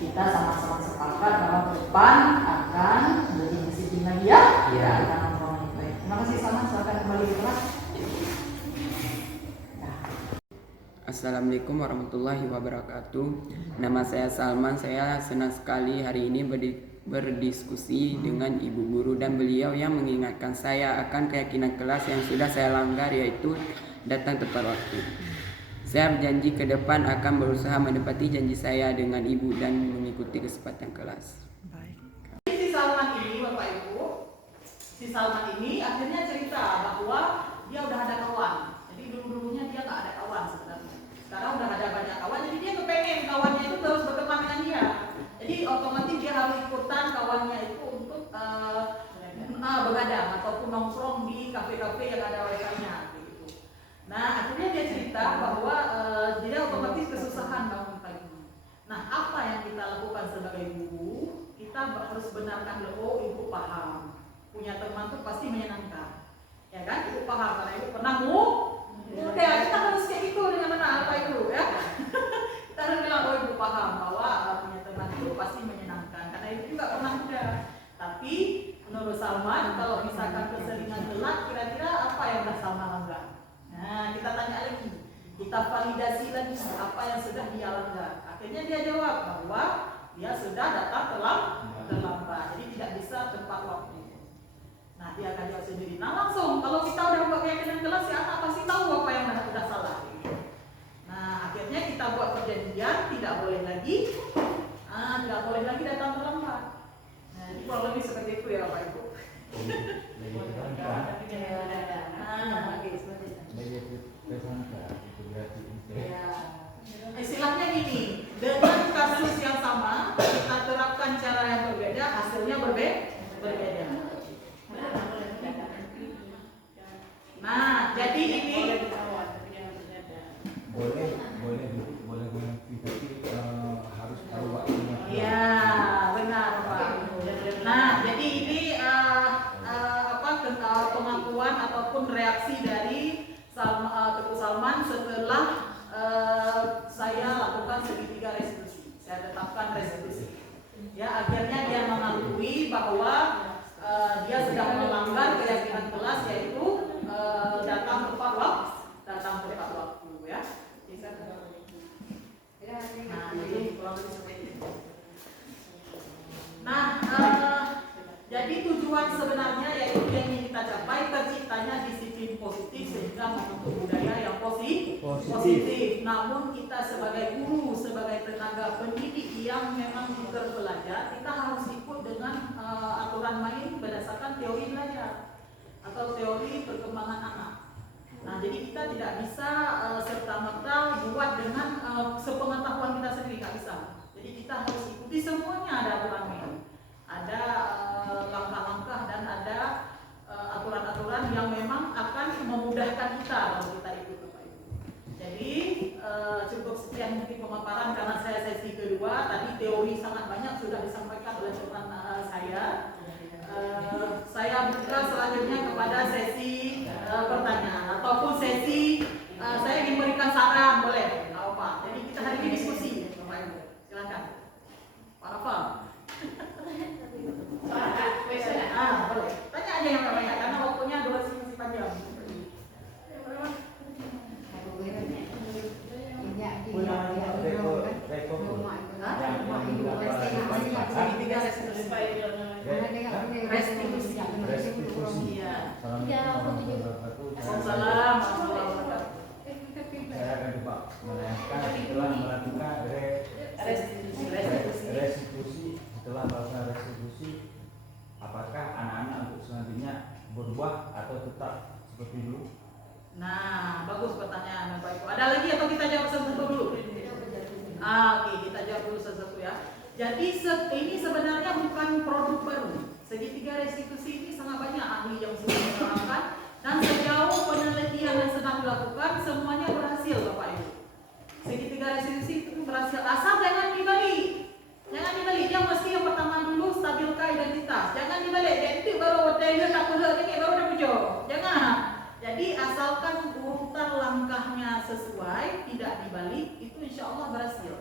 kita sama-sama sepakat bahwa ke depan akan lebih disiplin lagi ya. Iya. Akan nongkrong lebih baik. Terima kasih Salman, silakan kembali ke kelas. Assalamualaikum warahmatullahi wabarakatuh. Nama saya Salman. Saya senang sekali hari ini berdiskusi dengan Ibu Guru dan beliau yang mengingatkan saya akan keyakinan kelas yang sudah saya langgar, yaitu datang tepat waktu. Saya berjanji ke depan akan berusaha menepati janji saya dengan Ibu dan mengikuti kesempatan kelas. Si Salman ini, Bapak Ibu, si Salman ini akhirnya cerita bahwa dia udah ada kawan. Jadi dulu-dulunya dia nggak ada kawan sebenarnya. Sekarang udah ada banyak kawan, jadi dia kepengen kawannya itu terus berteman dengan dia. Jadi otomatis dia harus ikutan kawannya itu untuk begadang ataupun nongkrong di kafe-kafe yang ada wifi-nya. Nah, akhirnya dia cerita bahwa dia otomatis kesusahan bangun pagi. Nah, apa yang kita lakukan sebagai guru? Kita harus benarkan dulu, oh ibu paham. Punya teman tuh pasti menyenangkan. Ya kan? Ibu paham, karena ibu pernah udah, kita harus kayak gitu dengan anak ibu ya. Kita harus bilang, oh ibu paham bahwa punya teman itu pasti menyenangkan. Karena ibu juga pernah muda. Tapi menurut Salman, kalau misalkan keseringan telat, kira-kira apa yang udah Salman langgar? Nah, kita tanya lagi, kita validasi lagi apa yang sudah dia langgar. Akhirnya dia jawab bahwa dia sudah datang terlambat, jadi tidak bisa tepat waktu. Nah, dia akan jawab sendiri. Nah, langsung kalau kita udah buat keyakinan kelas, si anak pasti tahu apa yang sudah salah. Nah, akhirnya kita buat perjanjian, tidak boleh lagi datang terlambat. Nah, jadi kurang lebih seperti itu ya, Bapak Ibu. Istilahnya gini, dengan kasus yang sama kita terapkan cara yang berbeda, hasilnya berbeda. Nah, jadi ini boleh tapi harus tahu waktunya. ya benar Pak. Nah, jadi ini pengakuan ataupun reaksi dari Teguh Salman setelah saya lakukan segitiga restitusi. Saya tetapkan restitusi. Ya, akhirnya dia mengakui bahwa dia sudah melanggar keyakinan kelas, yaitu datang tepat waktu ya. Nah, jadi kurang lebih seperti itu. Nah, jadi tujuan sebenarnya yaitu yang ingin kita capai, terciptanya disiplin positif sehingga membentuk budaya yang positif. Namun kita sebagai guru, sebagai tenaga pendidik yang memang belajar, kita harus ikut dengan aturan main berdasarkan teori belajar atau teori perkembangan anak. Nah, jadi kita tidak bisa serta-merta buat dengan sepengetahuan kita sendiri, nggak bisa. Jadi kita harus ikuti semuanya, ada aturan main, ada langkah-langkah dan ada aturan-aturan yang memang akan memudahkan kita kalau kita ikut, Bapak Ibu. Jadi cukup sekian mungkin pemaparan karena saya sesi kedua. Tadi teori sangat banyak sudah disampaikan oleh teman saya. Saya buka selanjutnya kepada sesi pertanyaan ataupun sesi saya ingin berikan saran, boleh? Pak. Jadi kita hari ini diskusi, Bapak Ibu. Silakan. Pak Rafa. Boleh. Tanya aja yang banyak karena waktunya durasi masih panjang. Ada lagi atau kita jawab satu-satu dulu? Oke, kita jawab dulu satu-satu ya. Jadi ini sebenarnya bukan produk baru. Segitiga restitusi ini sangat banyak ahli yang sudah menerapkan, dan sejauh penelitian yang sedang dilakukan semuanya berhasil Bapak Ibu. Segitiga restitusi itu berhasil, asal jangan dibalik. Jangan dibalik, dia mesti yang pertama dulu stabilkan identitas. Jangan dibalik, jadi baru dia tak perlu ni baru dah pujuk. Jangan. Jadi asalkan urutan langkahnya sesuai, tidak dibalik, itu insya Allah berhasil.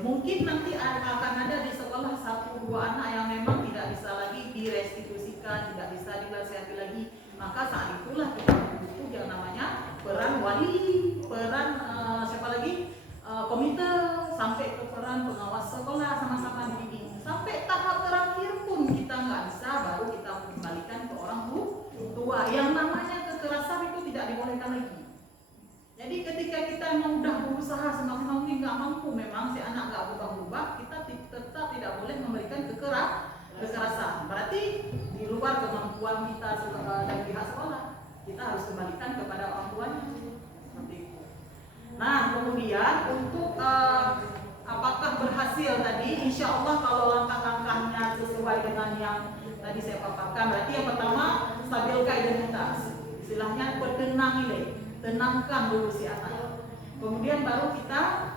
Mungkin nanti akan ada di sekolah 1-2 anak yang memang tidak bisa lagi direstitusikan, tidak bisa dinasihati lagi. Maka saat itulah kita butuh yang namanya peran wali, peran siapa lagi, komite, sampai ke peran pengawas sekolah, sama-sama dididik. Sampai tahap terakhir pun kita nggak bisa, baru kita kembalikan ke orang tua. Yang namanya kekerasan itu tidak dibolehkan lagi. Jadi ketika kita memang sudah berusaha semaksimal mungkin nggak mampu, memang si anak nggak berubah-ubah, kita tetap tidak boleh memberikan kekerasan. Berarti di luar kemampuan kita dan pihak sekolah, kita harus kembalikan kepada orang tuanya. Seperti itu. Nah, kemudian untuk apakah berhasil tadi? Insya Allah kalau langkah-langkahnya sesuai dengan yang tadi saya paparkan, berarti yang pertama stabilkan identitas, istilahnya bertenang nilai. Tenangkan dulu si anak. Kemudian baru kita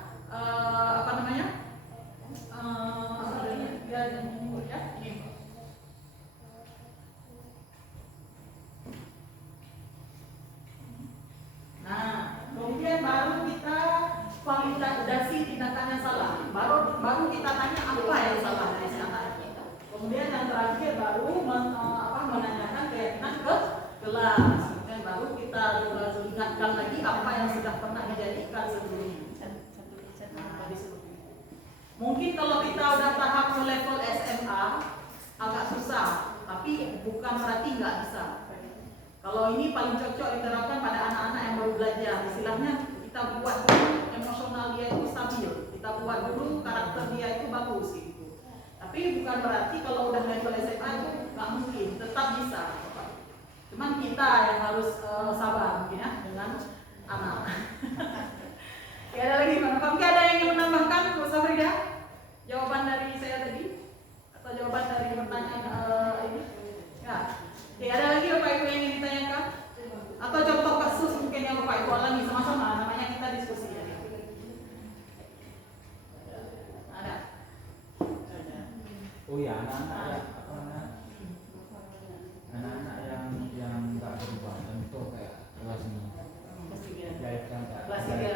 kemudian baru kita validasi tindakan yang salah. Baru kita tanya apa yang salah dari si anak. Kemudian yang terakhir baru menanyakan keyakinan ke kelas. Baru kita ingatkan lagi apa yang sudah pernah dijadikan sebelumnya. Mungkin kalau kita udah tahap level SMA agak susah, tapi bukan berarti nggak bisa. Kalau ini paling cocok diterapkan pada anak-anak yang baru belajar. Istilahnya kita buat dulu emosional dia itu stabil, kita buat dulu karakter dia itu bagus gitu. Tapi bukan berarti kalau udah level SMA itu nggak mungkin, tetap bisa. Cuman kita yang harus sabar mungkin ya dengan anak. Ya, ada lagi Pak? Mungkin ada yang ingin menambahkan Bu Safrida? Jawaban dari saya tadi? Atau jawaban dari pertanyaan ini? Ya. Oke, ada lagi Bapak Ibu yang ingin ditanyakan? Atau contoh kasus mungkin yang Bapak Ibu alami sama-sama, namanya kita diskusi ya. Ada? Oh ya, anak-anak yang nggak berubah, contoh kayak kelas ini. Kelas 3.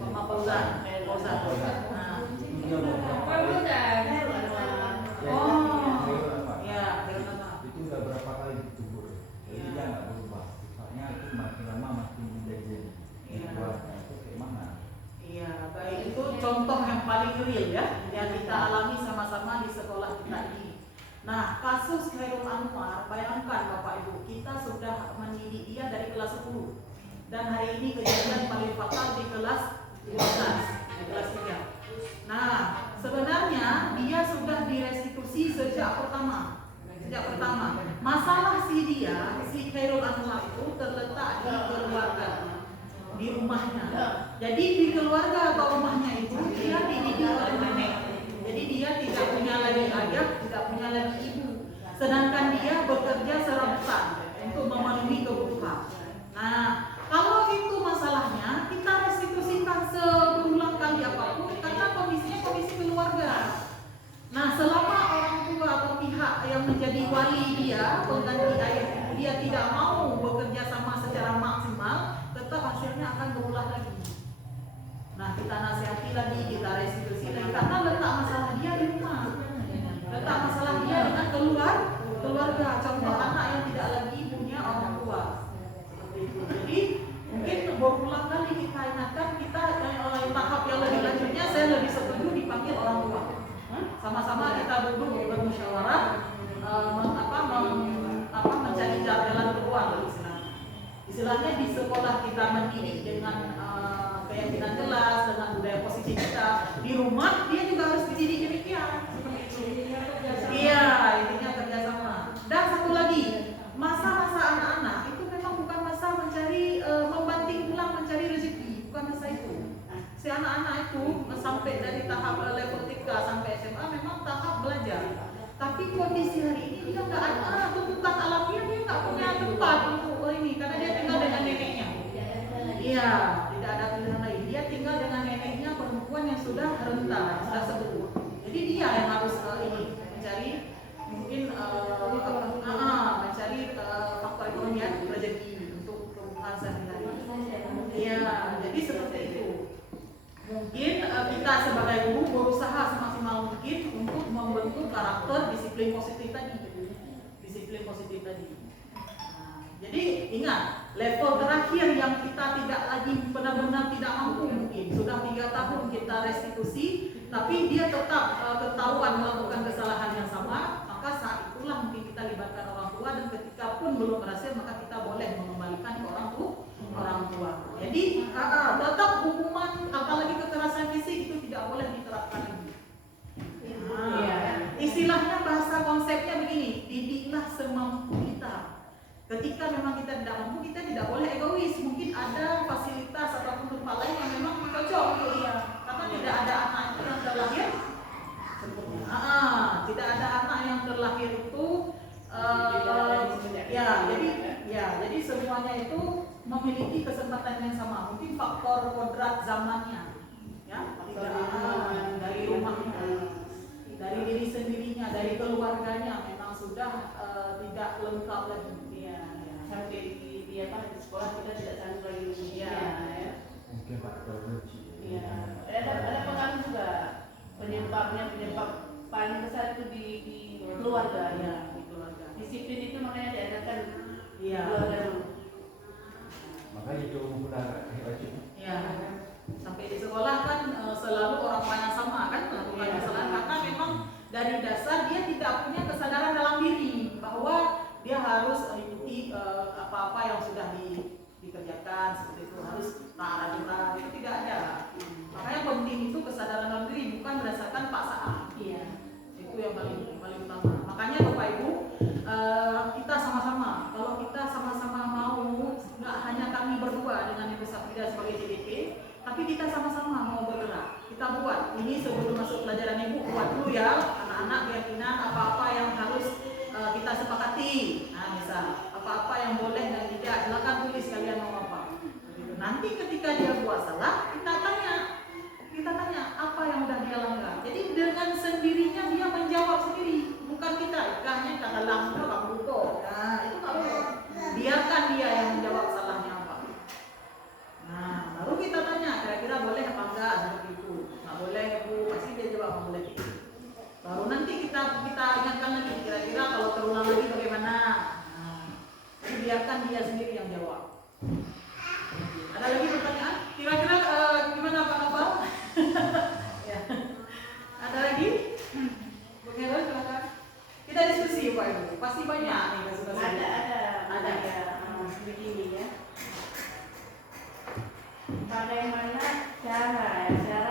Sama Fauzan. Nah, itu udah berapa itu udah berapa kali ditegur, jadi dia nggak berubah. Soalnya itu makin lama makin menjadi keluarga itu gimana? Iya, baik, itu contoh yang paling real ya, yang kita alami sama-sama di sekolah kita ini. Nah, kasus Khairul Anwar, bayangkan Bapak Ibu, kita sudah mendidik dia dari kelas 10. Dan hari ini kejadian paling fatal di kelas 12, di kelas 3. Nah, sebenarnya dia sudah direstitusi sejak pertama. Masalah si Khairul Anwar itu terletak di keluarganya, di rumahnya. Jadi di keluarga atau rumahnya itu dia dididik oleh nenek. Jadi dia tidak punya lagi ayah, tidak punya lagi ibu. Sedangkan dia bekerja serabutan untuk memenuhi kebutuhan. Nah, kalau itu masalahnya, kita restitusikan berulang kali apapun karena kondisi keluarga. Nah, selama orang tua atau pihak yang menjadi wali dia, pengganti ayah itu, dia tidak mau bekerja sama secara maksimal, tetap hasilnya akan berulang lagi. Nah, kita nasihati lagi, kita restitusi lagi karena letak masalah dia di rumah. Letak masalah dia dengan keluarga. Contoh anak yang tidak lagi punya orang tua. Seperti itu. Jadi mungkin berulang kali kita ingatkan, kita tahap yang lebih lanjutnya saya lebih setuju dipanggil orang tua. Sama-sama kita duduk bermusyawarah, mencari jalan keluar istilahnya di sekolah kita mendidik dengan keyakinan jelas, dengan budaya positif kita. Di rumah dia juga harus dididik demikian. Iya, intinya kerjasama. Dan satu lagi, masa-masa anak-anak itu memang bukan masa mencari membanting tulang Tapi kondisi hari ini dia nggak ada tuntutan alamiah, dia nggak punya tempat untuk ini karena dia tinggal dengan neneknya. Iya, tidak ada pilihan lain. Dia tinggal dengan neneknya, perempuan yang sudah renta, yang sudah sepuh. Jadi dia yang harus ini mencari mungkin mencari faktor ekonomi rezeki untuk kebutuhan sehari-hari. Iya, jadi seperti itu. Mungkin kita sebagai guru berusaha semaksimal mungkin untuk membentuk karakter disiplin positif tadi. Disiplin positif tadi. Jadi ingat, level terakhir yang kita tidak lagi benar-benar tidak mampu mungkin sudah 3 tahun kita restitusi, tapi dia tetap ketahuan melakukan kesalahan yang sama, maka saat itulah mungkin kita libatkan orang tua, dan ketika pun belum berhasil maka kita boleh mengembalikan ke orang tua. Jadi tetap hukuman apalagi kekerasan fisik itu tidak boleh diterapkan lagi. Istilahnya bahasa konsepnya begini, didiklah semampu kita. Ketika memang kita tidak mampu, kita tidak boleh egois. Mungkin ada fasilitas ataupun tempat lain yang memang cocok untuk dia. Karena tidak ada anak itu yang terlahir tidak ada anak yang terlahir itu jadi semuanya itu memiliki kesempatan yang sama. Mungkin faktor kodrat zamannya, ya, dari rumahnya, dari diri sendirinya, dari keluarganya memang sudah tidak lengkap lagi. Sampai di sekolah kita tidak sanggup lagi. Mungkin faktor rezeki. Ada pengaruh juga, penyebab paling besar itu di keluarga. Di keluarga. Disiplin itu makanya diadakan Iya. keluarga dulu. Makanya itu mudah wajib. Ya, sampai di sekolah kan selalu orang tua yang sama kan melakukan kesalahan, karena memang dari dasar dia tidak punya kesadaran dalam diri bahwa dia harus mengikuti apa-apa yang sudah dikerjakan seperti itu, harus taat aturan, itu tidak ada. Makanya penting itu kesadaran dalam diri, bukan berdasarkan paksaan. Itu yang paling utama. Makanya Bapak Ibu, kita sama-sama, kalau kita sama-sama mau, nggak hanya kami berdua dengan Ibu Safira sebagai CDP, tapi kita sama-sama mau bergerak. Kita buat ini sebelum masuk pelajaran Ibu, buat dulu ya anak-anak keyakinan apa-apa yang harus kita sepakati. Nah, misal apa-apa yang boleh dan tidak, silakan tulis kalian mau apa. Nanti ketika dia buat salah, kita tanya apa yang udah dia langgar. Jadi dengan sendirinya dia menjawab sendiri, bukan kita. Hanya kata langgar kamu butuh. Nah, itu nggak boleh. Biarkan dia yang menjawab salahnya apa. Nah, baru kita tanya kira-kira boleh apa enggak seperti itu. Nggak boleh Bu, pasti dia jawab nggak boleh. Baru nanti kita ingatkan lagi kira-kira kalau terulang lagi bagaimana. Nah, jadi biarkan dia sendiri yang jawab. Ada lagi pertanyaan? Kira-kira gimana Pak Nopal? Ya. Ada lagi? Bu Herul, silakan. Kita diskusi Pak Ibu. Pasti banyak nih kasus-kasus. Ada ya. Begini ya. Bagaimana cara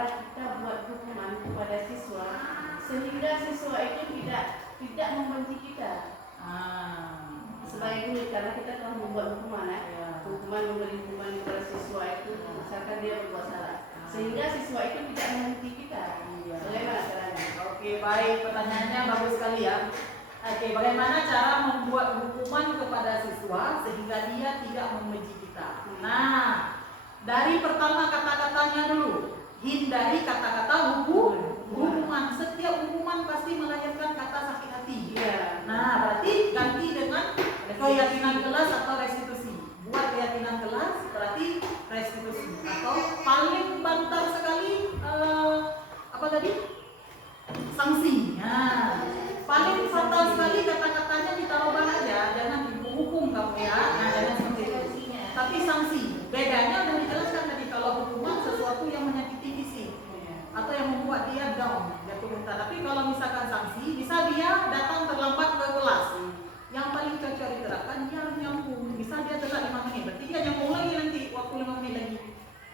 kita buat hukuman kepada siswa sehingga siswa itu tidak membenci kita sebagai guru, karena kita telah membuat hukuman memberi hukuman kepada siswa itu misalkan dia berbuat salah sehingga siswa itu tidak membenci kita. Bagaimana caranya? Oke, baik, pertanyaannya bagus sekali ya. Oke, bagaimana cara membuat hukuman kepada siswa sehingga dia tidak membenci kita? Nah, dari pertama kata-katanya dulu, hindari kata-kata hukuman. Setiap hukuman pasti melahirkan kata sakit hati. Nah, berarti ganti dengan keyakinan kelas atau restitusi. Buat keyakinan kelas berarti restitusi. Atau paling bantar sekali apa tadi? Sanksi. Nah, paling fatal sekali kata-katanya kita ubah aja, jangan dihukum kamu ya. Nah, jangan seperti itu. Tapi sanksi. Bedanya udah dijelaskan tadi, kalau hukuman sesuatu yang menyakiti fisik atau yang membuat dia down, jatuh mental. Tapi kalau misalkan sanksi, bisa dia datang terlambat ke kelas. Yang paling cocok diterapkan dia harus nyambung. Bisa dia telat 5 menit, berarti dia nyambung lagi nanti waktu 5 menit lagi.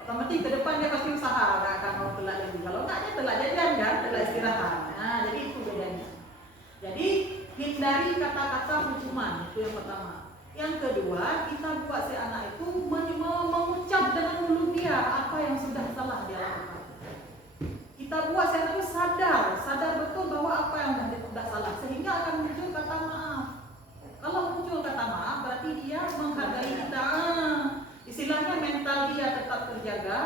Otomatis ke depan dia pasti usaha nggak akan mau telat lagi. Kalau nggak dia telat jajan kan, telat istirahat. Nah, jadi itu bedanya. Jadi hindari kata-kata hukuman, itu yang pertama. Yang kedua, kita buat si anak itu mengucap dengan mulut dia apa yang sudah salah dia lakukan. Kita buat si anak itu sadar betul bahwa apa yang sudah salah, sehingga akan moral dia tetap terjaga,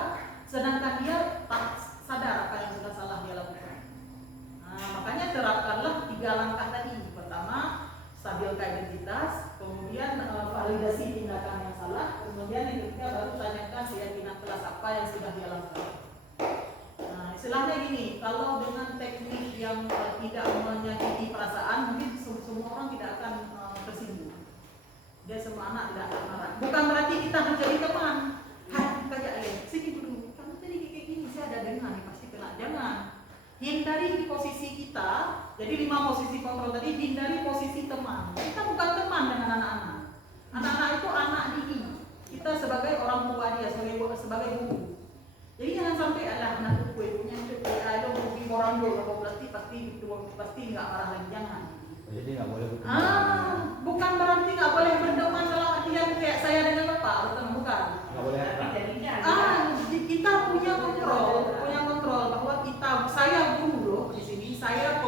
sedangkan dia tak sadar apa yang sudah salah dia lakukan. Nah, makanya terapkanlah 3 langkah tadi. Pertama, stabilkan identitas, kemudian validasi tindakan yang salah, kemudian yang ketiga baru tanyakan keyakinan kelas apa yang sudah dia lakukan. Nah, istilahnya gini, kalau dengan teknik yang tidak menyakiti perasaan, mungkin semua orang tidak akan tersinggung. Dia semua anak tidak akan marah. Bukan berarti kita menjadi teman. Hai, kayak sini dulu. Kamu tadi kayak gini, saya ada dengar nih, pasti kena. Jangan. Hindari di posisi kita. Jadi 5 posisi kontrol tadi, hindari posisi teman. Kita bukan teman dengan anak-anak. Anak-anak itu anak didik. Kita sebagai orang tua dia, sebagai guru. Jadi jangan sampai ada anak ibunya itu ada hobi orang dulu, kalau pasti nggak marah lagi, jangan. Jadi nggak boleh berteman. Bukan berarti nggak boleh berteman dalam artian kayak saya dengan bapak, bukan. Nggak boleh Tapi apa. jadinya Kita punya kontrol bahwa saya guru loh di sini, saya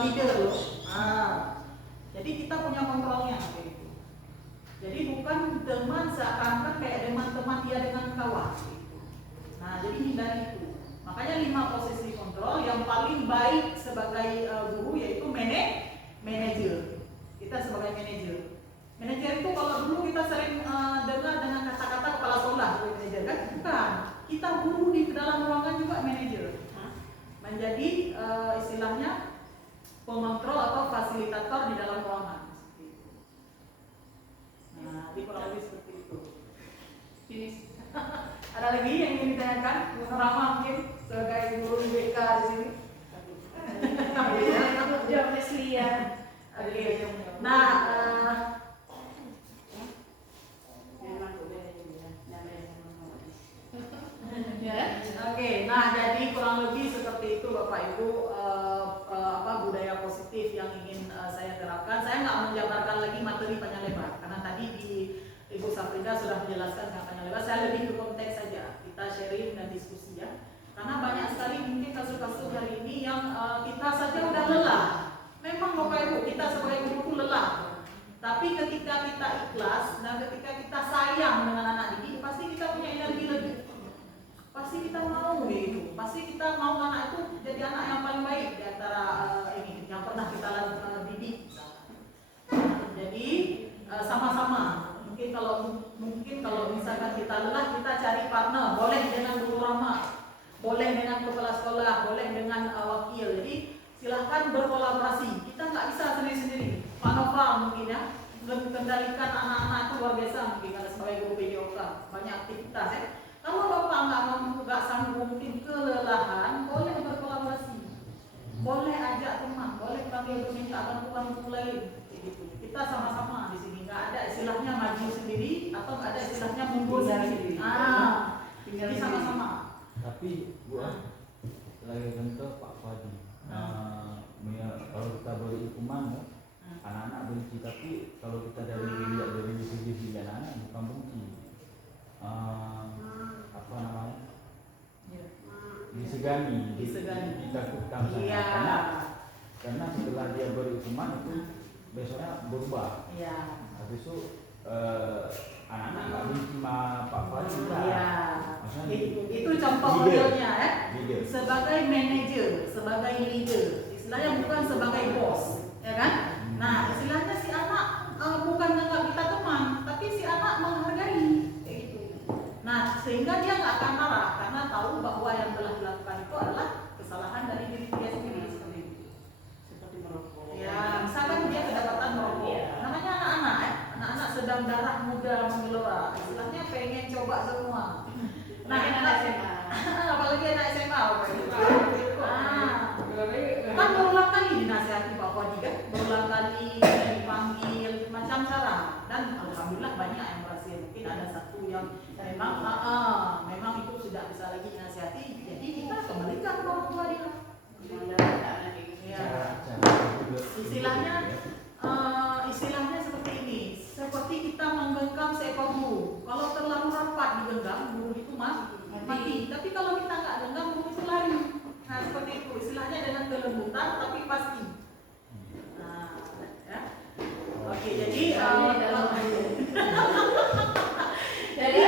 leader loh. Jadi kita punya kontrolnya kayak gitu. Jadi bukan teman seakan-akan kayak teman dia dengan kawan. Gitu. Nah, jadi hindari itu. Makanya 5 posisi kontrol yang paling baik sebagai guru yaitu manajer. Kita sebagai manajer. Manajer itu kalau dulu kita sering dengar dengan kata-kata kepala sekolah sebagai manajer kan? Bukan. Kita guru di dalam ruangan juga manajer. Menjadi istilahnya pengontrol atau fasilitator di dalam ruangan. Nah, di kurang lebih seperti itu. Finish. Ada lagi yang ingin ditanyakan? Bu Rama mungkin sebagai guru BK di sini. jawab Leslia. Oke. Nah, oke. Nah, jadi kurang lebih seperti itu Bapak Ibu budaya positif yang ingin saya terapkan. Saya nggak menjabarkan lagi materi panjang lebar karena tadi di Ibu Safrida sudah menjelaskan sangat panjang lebar. Saya lebih ke konteks saja. Kita sharing dan diskusi ya. Karena banyak sekali mungkin kasus-kasus hari ini yang kita saja udah lelah. Memang Bapak Ibu, kita sebagai guru itu lelah. Tapi ketika kita ikhlas dan ketika kita sayang dengan anak didik, pasti kita punya energi lebih. Pasti kita mau gitu. Pasti kita mau anak itu jadi anak yang paling baik di antara ini yang pernah kita didik. Jadi sama-sama. Mungkin kalau misalkan kita lelah, kita cari partner. Boleh dengan guru ramah, boleh dengan kepala sekolah, boleh dengan wakil. Jadi silahkan berkolaborasi. Kita nggak bisa sendiri-sendiri. Pak Nova mungkin ya, kendalikan anak-anak itu luar biasa mungkin karena sebagai guru PJOK banyak aktivitas ya. Kalau Bapak nggak sanggup mungkin kelelahan, boleh berkolaborasi. Boleh ajak teman, boleh panggil meminta bantuan guru lain. Gitu. Kita sama-sama di sini, nggak ada istilahnya maju sendiri atau nggak ada istilahnya mundur sendiri. Jadi sama-sama. Tapi lagi contoh Pak Fadi. Kalau kita beri hukuman ya, anak-anak benci, tapi kalau kita dari segi anak-anak bukan benci. Apa namanya? Disegani, ditakutkan karena setelah dia beri hukuman itu besoknya berubah. Habis itu anak-anak nggak benci sama Pak Fadi juga. Itu contoh modelnya ya. Sebagai manajer, sebagai leader, istilahnya bukan sebagai bos, ya kan? Nah, istilahnya si anak bukan menganggap kita teman, tapi si anak menghargai, kayak gitu. Nah, sehingga dia nggak akan marah karena tahu bahwa yang telah dilakukan itu adalah kesalahan dari diri dia sendiri seperti itu. Seperti merokok. Ya, misalkan dia kedapatan merokok, namanya anak-anak ya, anak-anak sedang darah muda menggelora, istilahnya pengen coba semua. Nah, anak SMA. Apalagi anak SMA, kan berulang kali dinasihati Pak Fadi kan, berulang kali dipanggil macam cara, dan alhamdulillah banyak yang berhasil. Mungkin ada satu yang memang itu sudah bisa lagi dinasihati, jadi kita kembalikan ke orang tua dia. Istilahnya seperti ini, seperti kita menggenggam seekor burung. Kalau terlalu rapat digenggam, burung itu mati. Tapi kalau kita nggak genggam, burung itu lari. Nah, seperti itu. Istilahnya dengan kelembutan tapi pasti. Nah, ya. Oke, jadi jadi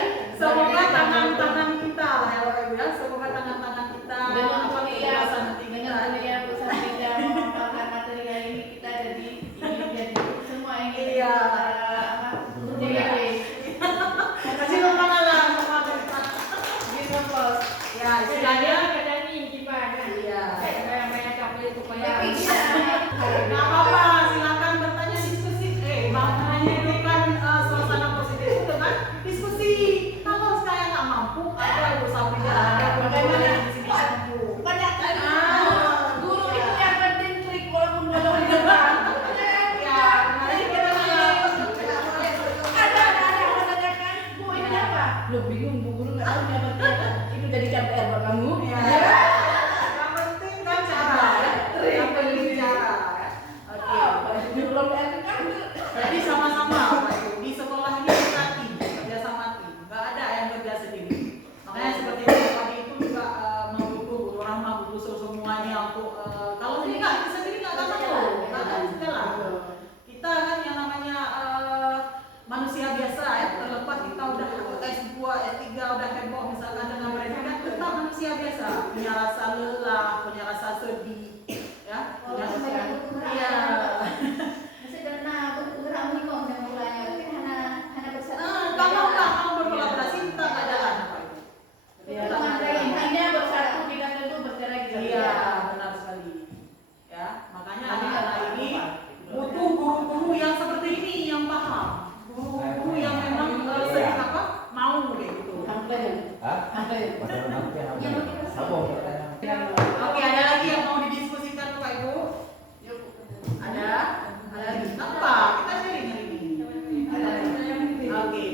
ibu guru nggak tahu yang penting itu jadi KPR buat kamu. Ya. Yang penting kan cara, ya. Yang penting cara. Oke. Belum kan? Jadi sama-sama Bapak Ibu di sekolah ini kita tim, kerja sama tim. Nggak ada yang kerja sendiri. Makanya seperti yang tadi itu juga mendukung guru Rahma, guru semuanya untuk kalau ini nggak kita sendiri nggak akan mampu, nggak akan jalan. Kita kan yang namanya manusia biasa ya, terlepas kita udah S2, S3 udah heboh misalkan dengan mereka kan tetap manusia biasa, punya rasa lelah, punya rasa sedih, ya. Iya. Kalau berkolaborasi kita nggak jalan Bapak Ibu. Ya, hanya bersatu kita tentu bercerai. Iya, benar sekali. Ya, makanya anak-anak ini butuh guru-guru yang seperti ini yang paham. Guru-guru yang memang sering apa? Mau kayak gitu. Hah? Padahal nanti apa? Oke, ada lagi yang mau didiskusikan Bapak Ibu? Ada? Ada lagi? Apa? Kita sharing hari ini. Oke.